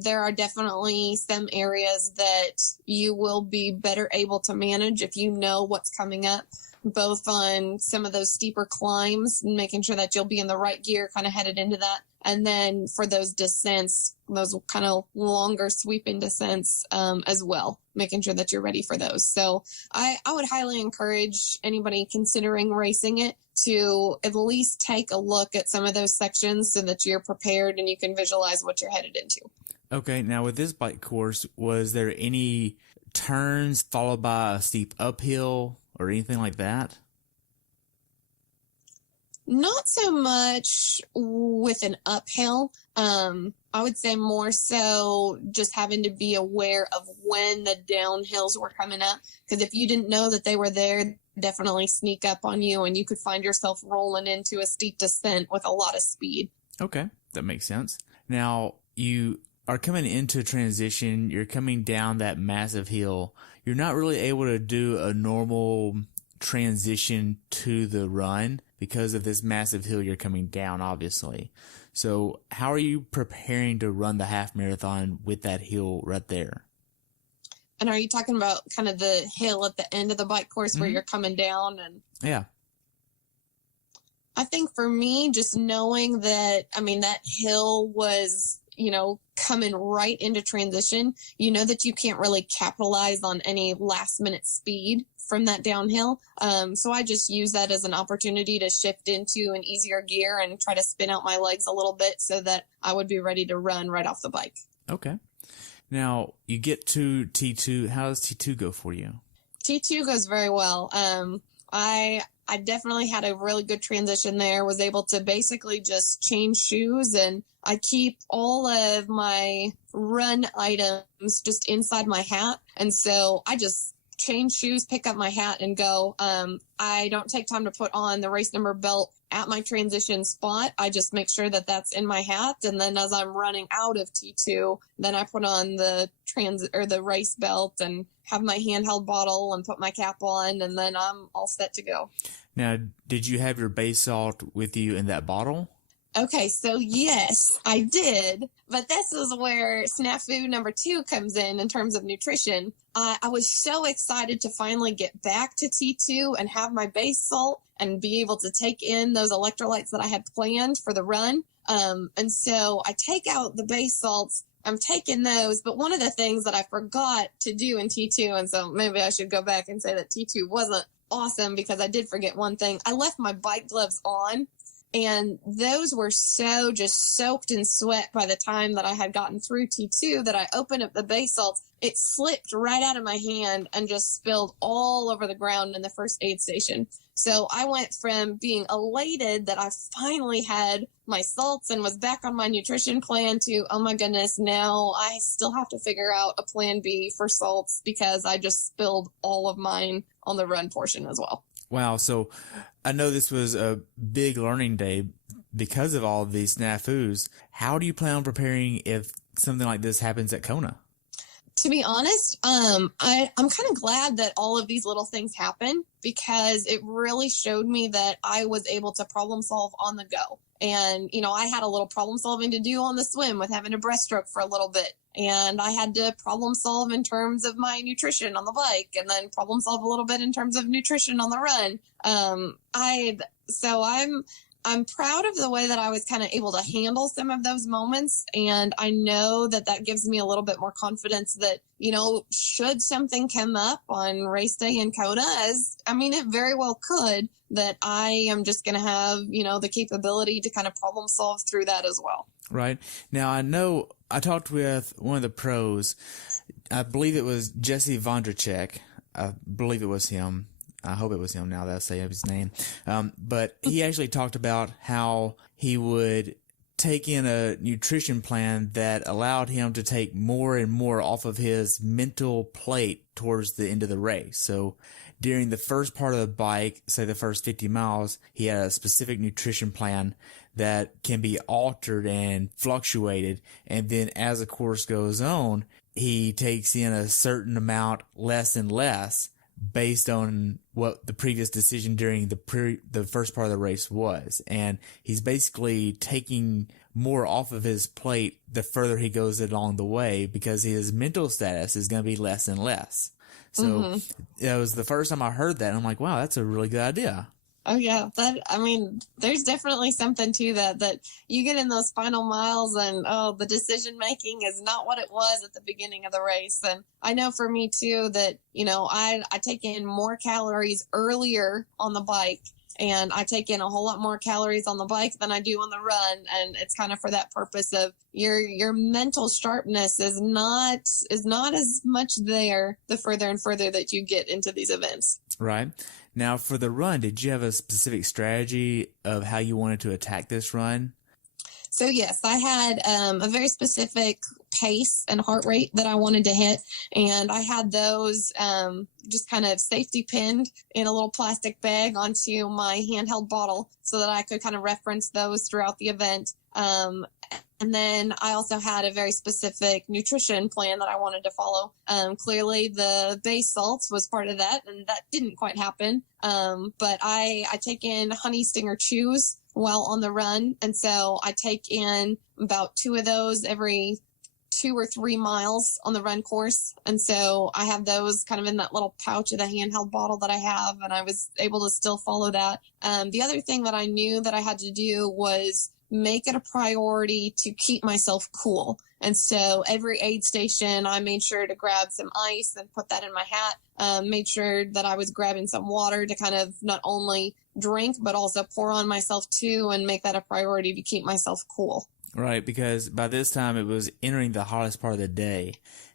There are definitely some areas that you will be better able to manage if you know what's coming up, both on some of those steeper climbs, making sure that you'll be in the right gear kind of headed into that. And then for those descents, those kind of longer sweeping descents as well, making sure that you're ready for those. So I would highly encourage anybody considering racing it to at least take a look at some of those sections so that you're prepared and you can visualize what you're headed into. Okay, now with this bike course, was there any turns followed by a steep uphill or anything like that? Not so much with an uphill. I would say more so just having to be aware of when the downhills were coming up. Because if you didn't know that they were there, definitely sneak up on you and you could find yourself rolling into a steep descent with a lot of speed. Okay, that makes sense. Now, you are coming into transition. You're coming down that massive hill. You're not really able to do a normal transition to the run because of this massive hill you're coming down, obviously. So how are you preparing to run the half marathon with that hill right there? And are you talking about kind of the hill at the end of the bike course where you're coming down? And yeah. I think for me, just knowing that, that hill was, coming right into transition, that you can't really capitalize on any last minute speed from that downhill. So I just use that as an opportunity to shift into an easier gear and try to spin out my legs a little bit so that I would be ready to run right off the bike. Okay. Now you get to T2. How does T2 go for you? T2 goes very well. I definitely had a really good transition there, was able to basically just change shoes, and I keep all of my run items just inside my hat. And so I just change shoes, pick up my hat and go. I don't take time to put on the race number belt at my transition spot. I just make sure that that's in my hat. And then as I'm running out of T2, then I put on the race belt and have my handheld bottle and put my cap on, and then I'm all set to go. Now, did you have your base salt with you in that bottle? Okay, so yes, I did. But this is where snafu number 2 comes in terms of nutrition. I was so excited to finally get back to T2 and have my base salt and be able to take in those electrolytes that I had planned for the run. And so I take out the base salts. I'm taking those, but one of the things that I forgot to do in T2, and so maybe I should go back and say that T2 wasn't awesome because I did forget one thing. I left my bike gloves on And those were so just soaked in sweat by the time that I had gotten through T2 that I opened up the base salts. It slipped right out of my hand and just spilled all over the ground in the first aid station. So I went from being elated that I finally had my salts and was back on my nutrition plan to, oh my goodness, now I still have to figure out a plan B for salts because I just spilled all of mine on the run portion as well. Wow. So I know this was a big learning day because of all of these snafus. How do you plan on preparing if something like this happens at Kona? To be honest, I'm kind of glad that all of these little things happen because it really showed me that I was able to problem solve on the go. And, I had a little problem solving to do on the swim with having a breaststroke for a little bit. And I had to problem solve in terms of my nutrition on the bike and then problem solve a little bit in terms of nutrition on the run. I'm proud of the way that I was kind of able to handle some of those moments. And I know that that gives me a little bit more confidence that, should something come up on race day in Kona, it very well could, that I am just going to have, the capability to kind of problem solve through that as well. Right. Now, I know I talked with one of the pros. I believe it was Jesse Vondracek. I believe it was him. I hope it was him now that I say his name. But he actually talked about how he would take in a nutrition plan that allowed him to take more and more off of his mental plate towards the end of the race. So during the first part of the bike, say the first 50 miles, he had a specific nutrition plan that can be altered and fluctuated. And then as the course goes on, he takes in a certain amount less and less based on what the previous decision during the first part of the race was. And he's basically taking more off of his plate the further he goes along the way because his mental status is going to be less and less. So it was the first time I heard that. And I'm like, wow, that's a really good idea. Oh, yeah. There's definitely something to that you get in those final miles and, the decision making is not what it was at the beginning of the race. And I know for me, too, that, I take in more calories earlier on the bike and I take in a whole lot more calories on the bike than I do on the run. And it's kind of for that purpose of your mental sharpness is not as much there the further and further that you get into these events. Right. Now, for the run, did you have a specific strategy of how you wanted to attack this run? So, yes, I had a very specific pace and heart rate that I wanted to hit. And I had those just kind of safety pinned in a little plastic bag onto my handheld bottle so that I could kind of reference those throughout the event. And then I also had a very specific nutrition plan that I wanted to follow. Clearly, the base salts was part of that, and that didn't quite happen. But I take in honey stinger chews while on the run. And so I take in about 2 of those every 2 or 3 miles on the run course. And so I have those kind of in that little pouch of the handheld bottle that I have, and I was able to still follow that. The other thing that I knew that I had to do was make it a priority to keep myself cool. And so every aid station, I made sure to grab some ice and put that in my hat, made sure that I was grabbing some water to kind of not only drink, but also pour on myself too, and make that a priority to keep myself cool. Right, because by this time it was entering the hottest part of the day.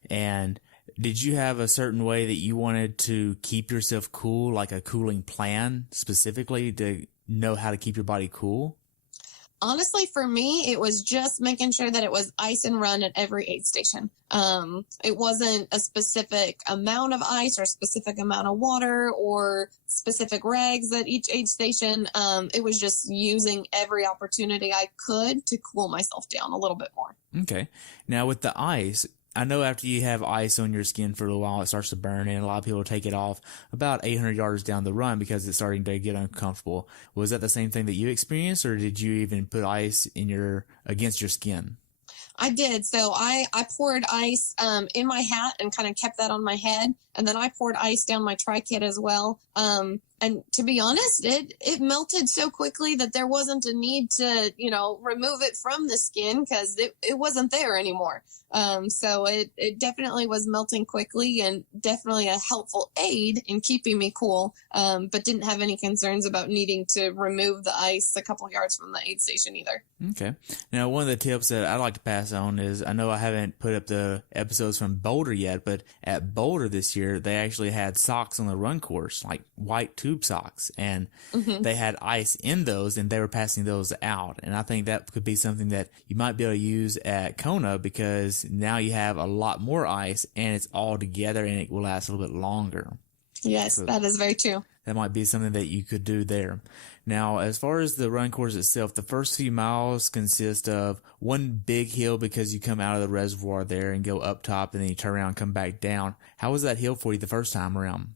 And did you have a certain way that you wanted to keep yourself cool, like a cooling plan specifically to know how to keep your body cool? Honestly, for me, it was just making sure that it was ice and run at every aid station. It wasn't a specific amount of ice or a specific amount of water or specific rags at each aid station. It was just using every opportunity I could to cool myself down a little bit more. Okay. Now with the ice, I know after you have ice on your skin for a little while, it starts to burn, and a lot of people take it off about 800 yards down the run because it's starting to get uncomfortable. Was that the same thing that you experienced, or did you even put ice in against your skin? I did. So I poured ice in my hat and kind of kept that on my head. And then I poured ice down my tri-kit as well. And to be honest, it melted so quickly that there wasn't a need to, remove it from the skin because it wasn't there anymore. So it definitely was melting quickly and definitely a helpful aid in keeping me cool, but didn't have any concerns about needing to remove the ice a couple yards from the aid station either. Okay. Now, one of the tips that I'd like to pass on is, I know I haven't put up the episodes from Boulder yet, but at Boulder this year, they actually had socks on the run course, like white tube socks, and they had ice in those, and they were passing those out. And I think that could be something that you might be able to use at Kona, because now you have a lot more ice and it's all together and it will last a little bit longer. Yes, so that is very true. That might be something that you could do there. Now, as far as the run course itself, the first few miles consist of one big hill because you come out of the reservoir there and go up top, and then you turn around and come back down. How was that hill for you the first time around?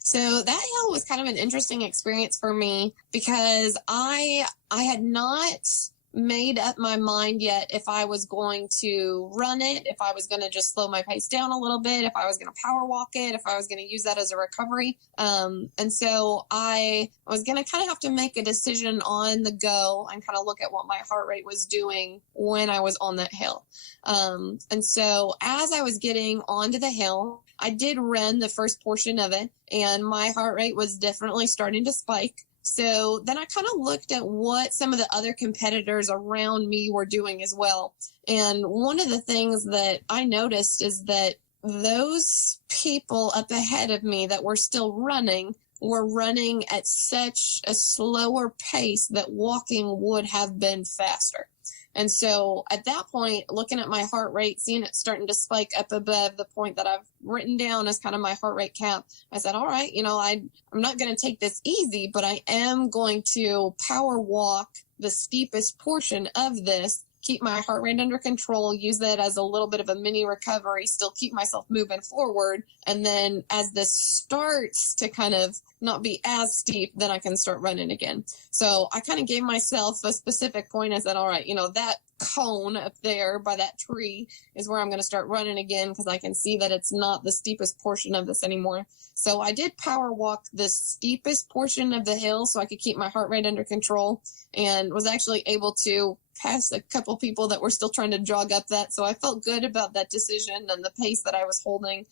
So that hill was kind of an interesting experience for me because I had not made up my mind yet if I was going to run it, if I was going to just slow my pace down a little bit, if I was going to power walk it, if I was going to use that as a recovery. And so I was going to kind of have to make a decision on the go and kind of look at what my heart rate was doing when I was on that hill. And so as I was getting onto the hill, I did run the first portion of it, and my heart rate was definitely starting to spike. So then I kind of looked at what some of the other competitors around me were doing as well. And one of the things that I noticed is that those people up ahead of me that were still running were running at such a slower pace that walking would have been faster. And so at that point, looking at my heart rate, seeing it starting to spike up above the point that I've written down as kind of my heart rate cap, I said, all right, I'm not going to take this easy, but I am going to power walk the steepest portion of this, keep my heart rate under control, use that as a little bit of a mini recovery, still keep myself moving forward. And then as this starts to kind of not be as steep, then I can start running again. So I kind of gave myself a specific point. I said, all right, that cone up there by that tree is where I'm going to start running again, because I can see that it's not the steepest portion of this anymore. So I did power walk the steepest portion of the hill so I could keep my heart rate under control, and was actually able to pass a couple people that were still trying to jog up that. So I felt good about that decision and the pace that I was holding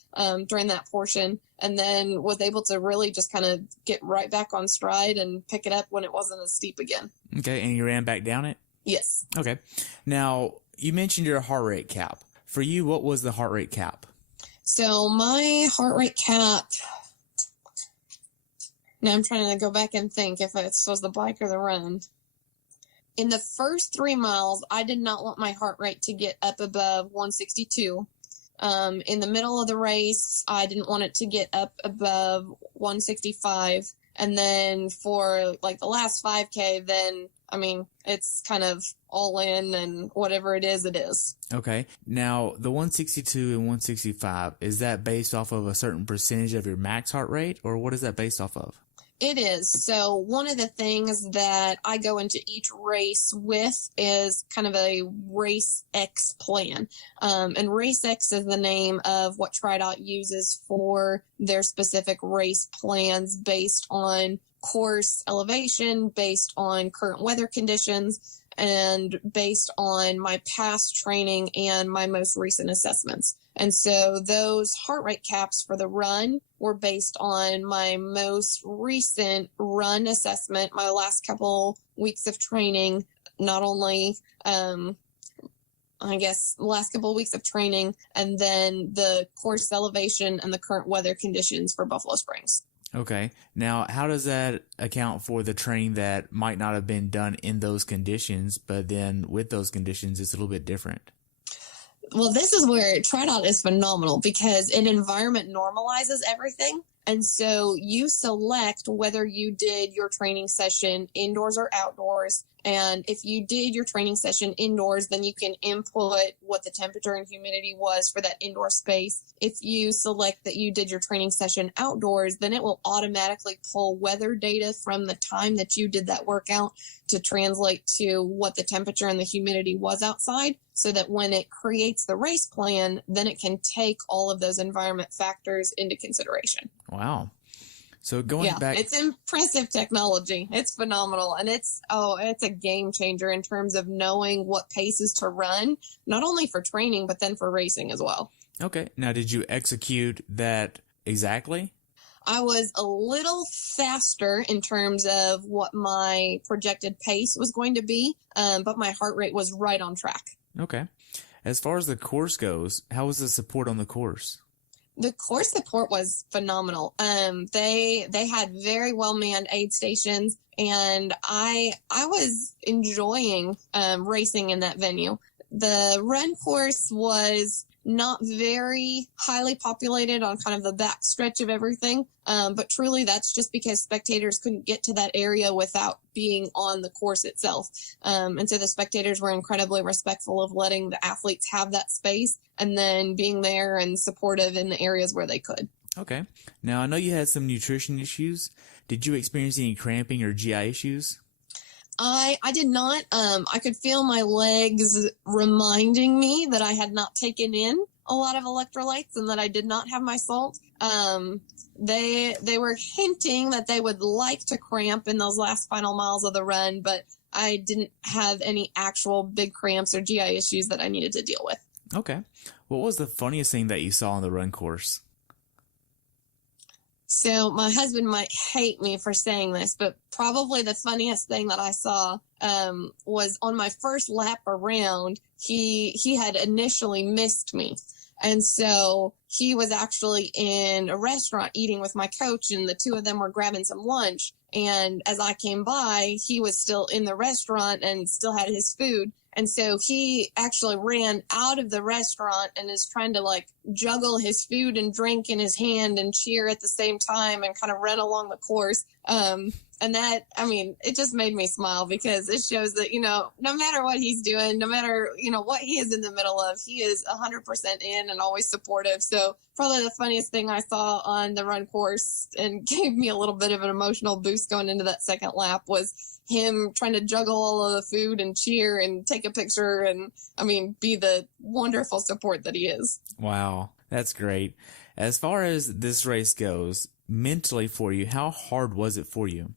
during that portion, and then was able to really just kind of get right back on stride and pick it up when it wasn't as steep again. Okay, and you ran back down it? Yes. Okay. Now, you mentioned your heart rate cap. For you, what was the heart rate cap? So my heart rate cap, now I'm trying to go back and think if it was the bike or the run. In the first 3 miles, I did not want my heart rate to get up above 162. In the middle of the race, I didn't want it to get up above 165. And then for like the last 5K, then, it's kind of all in, and whatever it is, it is. Okay. Now, the 162 and 165, is that based off of a certain percentage of your max heart rate, or what is that based off of? It is. So one of the things that I go into each race with is kind of a Race X plan. And Race X is the name of what TriDot uses for their specific race plans based on course elevation, based on current weather conditions, and based on my past training and my most recent assessments. And so those heart rate caps for the run were based on my most recent run assessment, my last couple weeks of training, not only, last couple of weeks of training, and then the course elevation and the current weather conditions for Buffalo Springs. Okay. Now, how does that account for the training that might not have been done in those conditions, but then with those conditions, it's a little bit different? Well, this is where TriDot is phenomenal because it environment normalizes everything. And so you select whether you did your training session indoors or outdoors. And if you did your training session indoors, then you can input what the temperature and humidity was for that indoor space. If you select that you did your training session outdoors, then it will automatically pull weather data from the time that you did that workout to translate to what the temperature and the humidity was outside, so that when it creates the race plan, then it can take all of those environment factors into consideration. Wow. So going back, it's impressive technology. It's phenomenal. And it's a game changer in terms of knowing what paces to run, not only for training, but then for racing as well. Okay. Now, did you execute that exactly? I was a little faster in terms of what my projected pace was going to be, but my heart rate was right on track. Okay. As far as the course goes, how was the support on the course? The course support was phenomenal. They had very well manned aid stations, and I was enjoying racing in that venue. The run course was not very highly populated on kind of the back stretch of everything, but truly that's just because spectators couldn't get to that area without being on the course itself. And so the spectators were incredibly respectful of letting the athletes have that space and then being there and supportive in the areas where they could. Okay. Now, I know you had some nutrition issues. Did you experience any cramping or GI issues? I did not. I could feel my legs reminding me that I had not taken in a lot of electrolytes and that I did not have my salt. They were hinting that they would like to cramp in those last final miles of the run, but I didn't have any actual big cramps or GI issues that I needed to deal with. Okay. What was the funniest thing that you saw on the run course? So my husband might hate me for saying this, but probably the funniest thing that I saw was on my first lap around, he had initially missed me. And so he was actually in a restaurant eating with my coach, and the two of them were grabbing some lunch. And as I came by, he was still in the restaurant and still had his food. And so he actually ran out of the restaurant and is trying to like juggle his food and drink in his hand and cheer at the same time and kind of run along the course. And that, I mean, it just made me smile because it shows that, no matter what he's doing, no matter, what he is in the middle of, he is 100% in and always supportive. So probably the funniest thing I saw on the run course and gave me a little bit of an emotional boost going into that second lap was him trying to juggle all of the food and cheer and take a picture and, be the wonderful support that he is. Wow, that's great. As far as this race goes, mentally for you, how hard was it for you?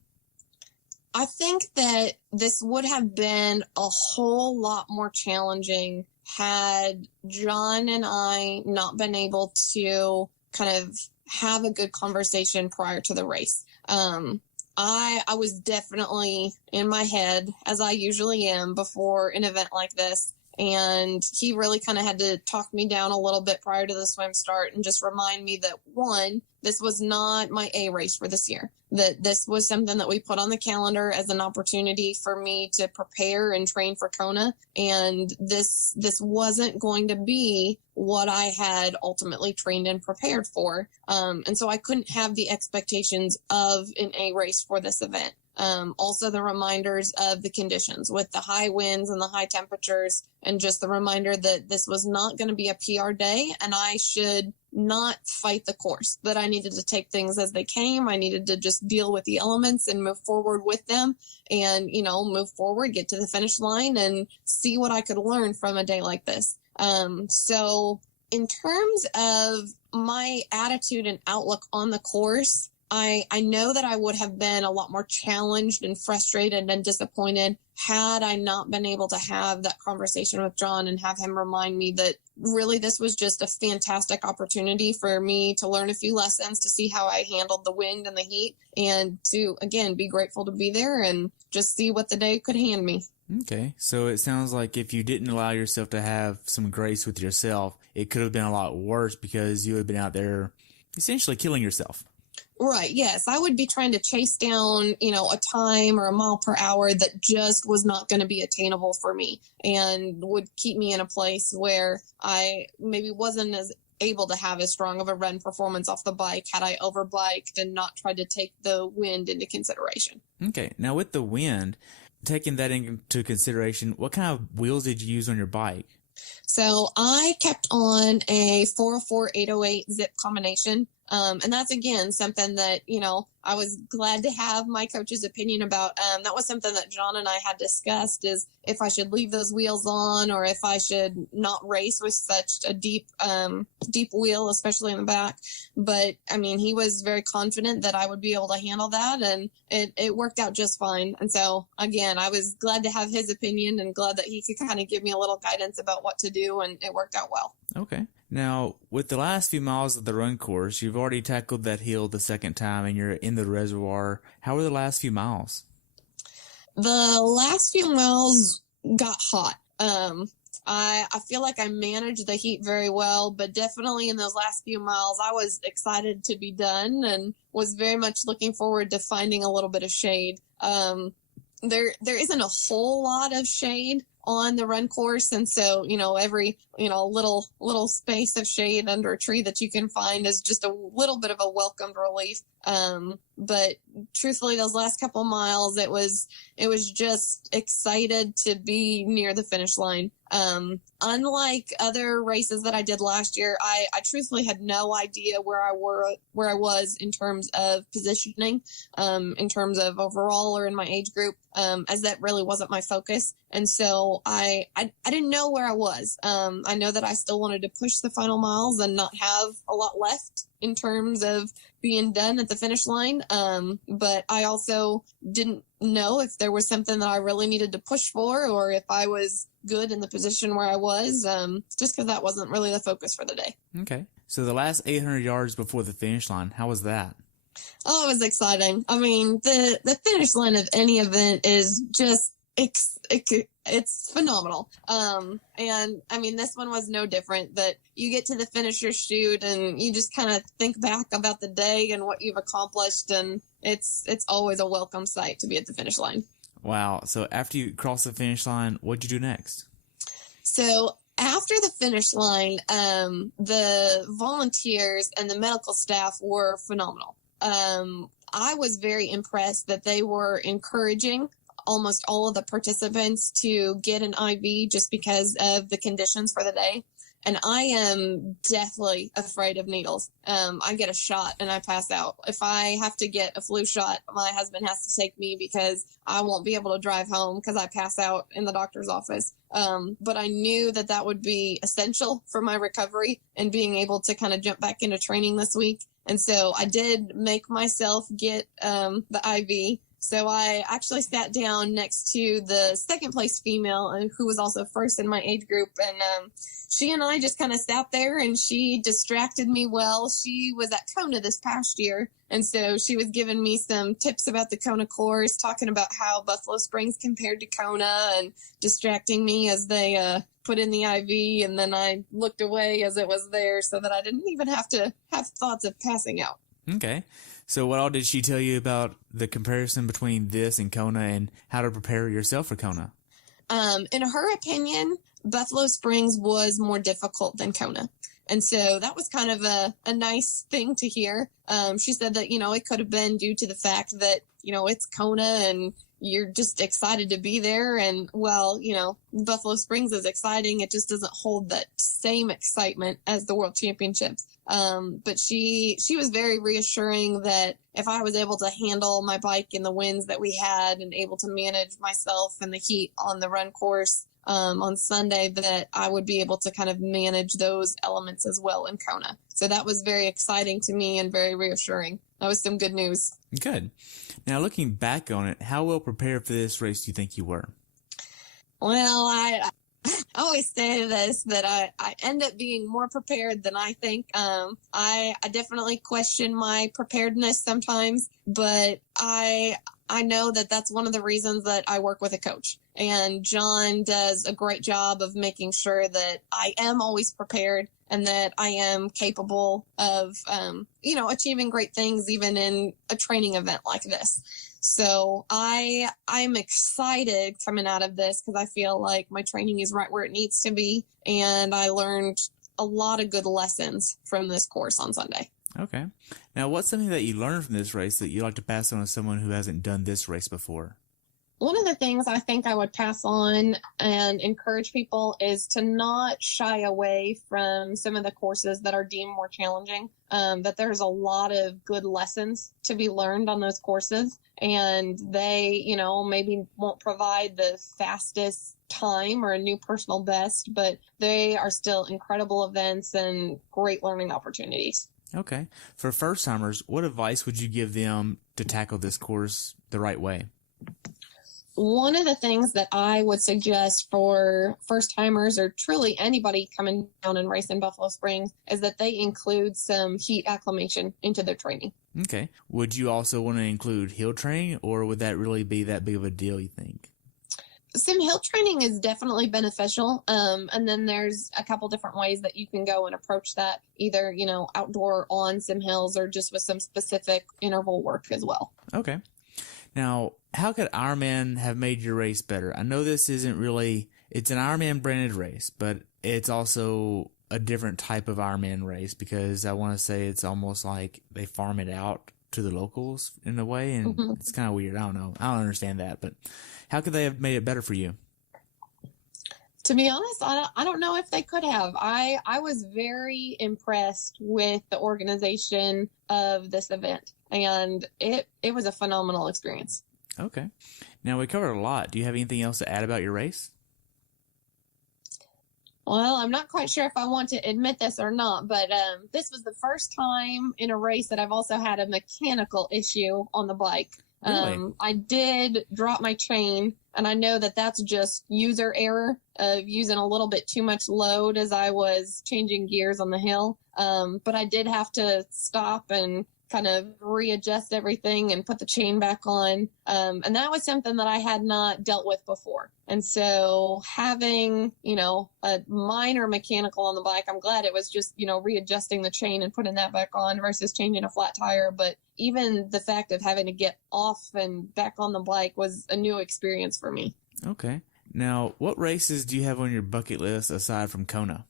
I think that this would have been a whole lot more challenging had John and I not been able to kind of have a good conversation prior to the race. I was definitely in my head, as I usually am before an event like this. And he really kind of had to talk me down a little bit prior to the swim start and just remind me that, one, this was not my A race for this year, that this was something that we put on the calendar as an opportunity for me to prepare and train for Kona. And this wasn't going to be what I had ultimately trained and prepared for. And so I couldn't have the expectations of an A race for this event. Also the reminders of the conditions with the high winds and the high temperatures, and just the reminder that this was not going to be a PR day and I should not fight the course, that I needed to take things as they came. I needed to just deal with the elements and move forward with them and, move forward, get to the finish line and see what I could learn from a day like this. So in terms of my attitude and outlook on the course, I know that I would have been a lot more challenged and frustrated and disappointed had I not been able to have that conversation with John and have him remind me that really this was just a fantastic opportunity for me to learn a few lessons, to see how I handled the wind and the heat, and to, again, be grateful to be there and just see what the day could hand me. Okay, so it sounds like if you didn't allow yourself to have some grace with yourself, it could have been a lot worse because you would have been out there essentially killing yourself. Right. Yes. I would be trying to chase down, a time or a mile per hour that just was not going to be attainable for me and would keep me in a place where I maybe wasn't as able to have as strong of a run performance off the bike had I overbiked and not tried to take the wind into consideration. Okay. Now with the wind, taking that into consideration, what kind of wheels did you use on your bike? So I kept on a 404-808 zip combination. And that's, again, something that, I was glad to have my coach's opinion about. That was something that John and I had discussed, is if I should leave those wheels on or if I should not race with such a deep wheel, especially in the back. But, he was very confident that I would be able to handle that, and it worked out just fine. And so, again, I was glad to have his opinion and glad that he could kind of give me a little guidance about what to do, and it worked out well. Okay. Now, with the last few miles of the run course, you've already tackled that hill the second time and you're in the reservoir. How were the last few miles? The last few miles got hot. I feel like I managed the heat very well, but definitely in those last few miles, I was excited to be done and was very much looking forward to finding a little bit of shade. There isn't a whole lot of shade on the run course, and so every little space of shade under a tree that you can find is just a little bit of a welcomed relief. But truthfully, those last couple miles, it was just excited to be near the finish line. Unlike other races that I did last year, I truthfully had no idea where I was in terms of positioning, in terms of overall or in my age group, as that really wasn't my focus. And so I didn't know where I was. I know that I still wanted to push the final miles and not have a lot left in terms of being done at the finish line. But I also didn't know if there was something that I really needed to push for or if I was good in the position where I was, just because that wasn't really the focus for the day. Okay. So the last 800 yards before the finish line, how was that? Oh, it was exciting. The finish line of any event is just it's phenomenal. And this one was no different. That you get to the finisher's chute and you just kind of think back about the day and what you've accomplished, and it's always a welcome sight to be at the finish line. Wow. So after you crossed the finish line, what'd you do next? So after the finish line, the volunteers and the medical staff were phenomenal. I was very impressed that they were encouraging almost all of the participants to get an IV just because of the conditions for the day. And I am deathly afraid of needles. I get a shot and I pass out. If I have to get a flu shot, my husband has to take me because I won't be able to drive home because I pass out in the doctor's office. But I knew that would be essential for my recovery and being able to kind of jump back into training this week. And so I did make myself get the IV. So I actually sat down next to the second place female who was also first in my age group. And she and I just kind of sat there and she distracted me well. She was at Kona this past year. And so she was giving me some tips about the Kona course, talking about how Buffalo Springs compared to Kona and distracting me as they put in the IV. And then I looked away as it was there so that I didn't even have to have thoughts of passing out. Okay. So what all did she tell you about the comparison between this and Kona and how to prepare yourself for Kona? In her opinion, Buffalo Springs was more difficult than Kona. And so that was kind of a nice thing to hear. She said that, it could have been due to the fact that, it's Kona and you're just excited to be there. And Buffalo Springs is exciting. It just doesn't hold that same excitement as the World Championships. But she was very reassuring that if I was able to handle my bike in the winds that we had and able to manage myself and the heat on the run course on Sunday, that I would be able to kind of manage those elements as well in Kona. So that was very exciting to me and very reassuring. That was some good news. Good. Now, looking back on it, how well prepared for this race do you think you were? Well, I always say this, that I end up being more prepared than I think. I definitely question my preparedness sometimes, but I know that that's one of the reasons that I work with a coach. And John does a great job of making sure that I am always prepared and that I am capable of, achieving great things even in a training event like this. So I'm excited coming out of this because I feel like my training is right where it needs to be. And I learned a lot of good lessons from this course on Sunday. Okay. Now, what's something that you learned from this race that you'd like to pass on to someone who hasn't done this race before? One of the things I think I would pass on and encourage people is to not shy away from some of the courses that are deemed more challenging, that there's a lot of good lessons to be learned on those courses. And they, maybe won't provide the fastest time or a new personal best, but they are still incredible events and great learning opportunities. Okay. For first-timers, what advice would you give them to tackle this course the right way? One of the things that I would suggest for first-timers or truly anybody coming down and racing Buffalo Springs is that they include some heat acclimation into their training. Okay. Would you also want to include hill training, or would that really be that big of a deal, you think? Some hill training is definitely beneficial. And then there's a couple different ways that you can go and approach that, either, outdoor on some hills or just with some specific interval work as well. Okay. Now, how could Ironman have made your race better? I know this isn't really, it's an Ironman branded race, but it's also a different type of Ironman race because I want to say it's almost like they farm it out to the locals in a way, and it's kind of weird. I don't know. I don't understand that, but how could they have made it better for you? To be honest, I don't know if they could have. I was very impressed with the organization of this event, and it was a phenomenal experience. Okay. Now, we covered a lot. Do you have anything else to add about your race? Well, I'm not quite sure if I want to admit this or not, but this was the first time in a race that I've also had a mechanical issue on the bike. Really? I did drop my chain, and I know that that's just user error of using a little bit too much load as I was changing gears on the hill. But I did have to stop and kind of readjust everything and put the chain back on. And that was something that I had not dealt with before. And so having, a minor mechanical on the bike, I'm glad it was just, readjusting the chain and putting that back on versus changing a flat tire. But even the fact of having to get off and back on the bike was a new experience for me. Okay. Now, what races do you have on your bucket list aside from Kona?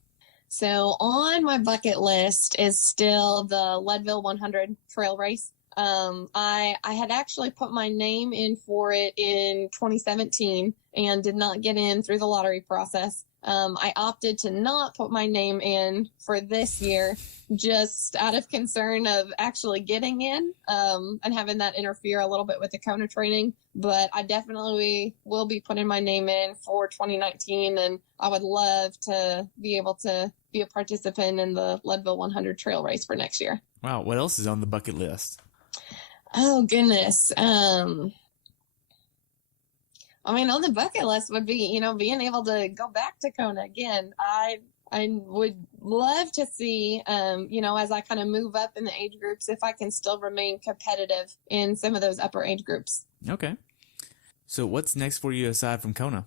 So on my bucket list is still the Leadville 100 trail race. I had actually put my name in for it in 2017 and did not get in through the lottery process. I opted to not put my name in for this year, just out of concern of actually getting in, and having that interfere a little bit with the Kona training. But I definitely will be putting my name in for 2019, and I would love to be able to be a participant in the Leadville 100 trail race for next year. Wow. What else is on the bucket list? Oh, goodness. On the bucket list would be, being able to go back to Kona again. I would love to see, as I kind of move up in the age groups, if I can still remain competitive in some of those upper age groups. Okay. So what's next for you aside from Kona?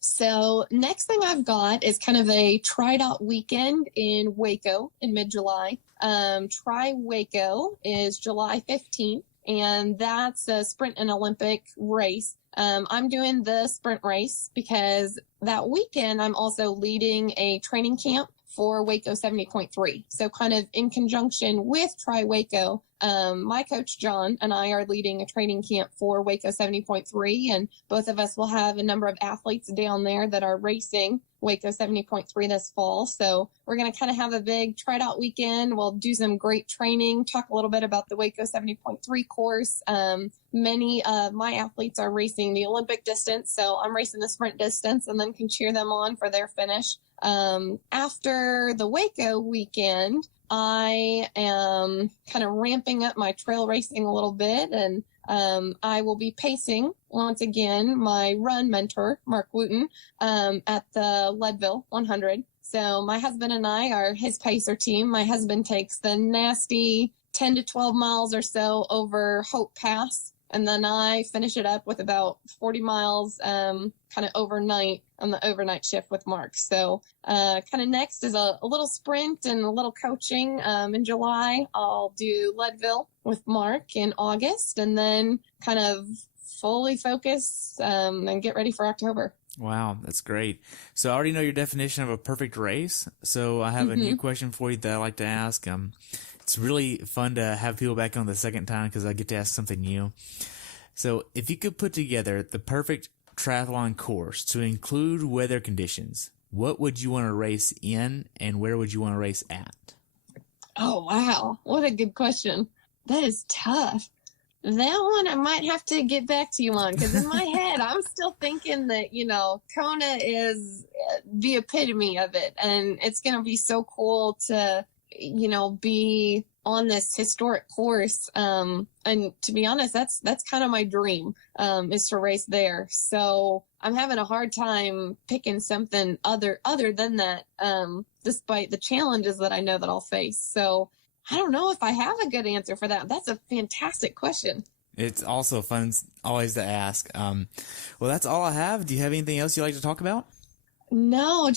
So next thing I've got is kind of a Tri-Dot weekend in Waco in mid-July. Tri Waco is July 15th, and that's a sprint and Olympic race. I'm doing the sprint race because that weekend I'm also leading a training camp for Waco 70.3. So kind of in conjunction with Tri Waco, my coach John and I are leading a training camp for Waco 70.3, and both of us will have a number of athletes down there that are racing Waco 70.3 this fall. So we're going to kind of have a big Tri-Dot weekend. We'll do some great training, talk a little bit about the Waco 70.3 course. Many of my athletes are racing the Olympic distance, so I'm racing the sprint distance and then can cheer them on for their finish. After the Waco weekend, I am kind of ramping up my trail racing a little bit, and I will be pacing once again my run mentor, Mark Wooten, at the Leadville 100. So my husband and I are his pacer team. My husband takes the nasty 10 to 12 miles or so over Hope Pass, and then I finish it up with about 40 miles kind of overnight on the overnight shift with Mark. So kind of next is a little sprint and a little coaching. In July, I'll do Leadville with Mark in August, and then kind of fully focus and get ready for October. Wow, that's great. So I already know your definition of a perfect race. So I have a new question for you that I like to ask. It's really fun to have people back on the second time because I get to ask something new. So if you could put together the perfect triathlon course to include weather conditions, what would you want to race in and where would you want to race at? Oh, wow. What a good question. That is tough. That one I might have to get back to you on, because in my head, I'm still thinking that, Kona is the epitome of it. And it's going to be so cool to, be on this historic course. And to be honest, that's kind of my dream, is to race there. So I'm having a hard time picking something other than that, despite the challenges that I know that I'll face. So I don't know if I have a good answer for that. That's a fantastic question. It's also fun always to ask. Well, that's all I have. Do you have anything else you'd like to talk about? No,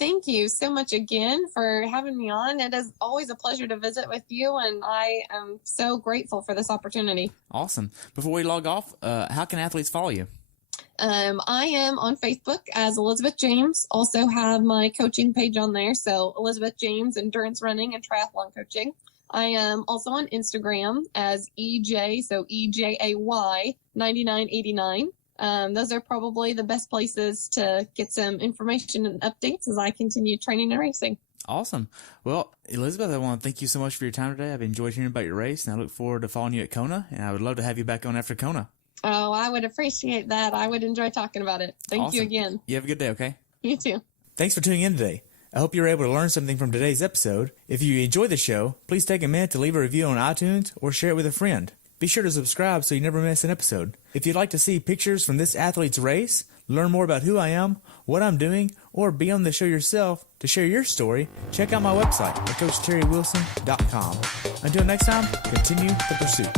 thank you so much again for having me on. It is always a pleasure to visit with you, and I am so grateful for this opportunity. Awesome. Before we log off, how can athletes follow you? I am on Facebook as Elizabeth James. Also have my coaching page on there. So Elizabeth James, Endurance Running and Triathlon Coaching. I am also on Instagram as EJ, so EJAY 9989. Those are probably the best places to get some information and updates as I continue training and racing. Awesome. Well, Elizabeth, I want to thank you so much for your time today. I've enjoyed hearing about your race, and I look forward to following you at Kona, and I would love to have you back on after Kona. Oh, I would appreciate that. I would enjoy talking about it. Thank you again. You have a good day, okay? You too. Thanks for tuning in today. I hope you were able to learn something from today's episode. If you enjoyed the show, please take a minute to leave a review on iTunes or share it with a friend. Be sure to subscribe so you never miss an episode. If you'd like to see pictures from this athlete's race, learn more about who I am, what I'm doing, or be on the show yourself to share your story, check out my website at CoachTerryWilson.com. Until next time, continue the pursuit.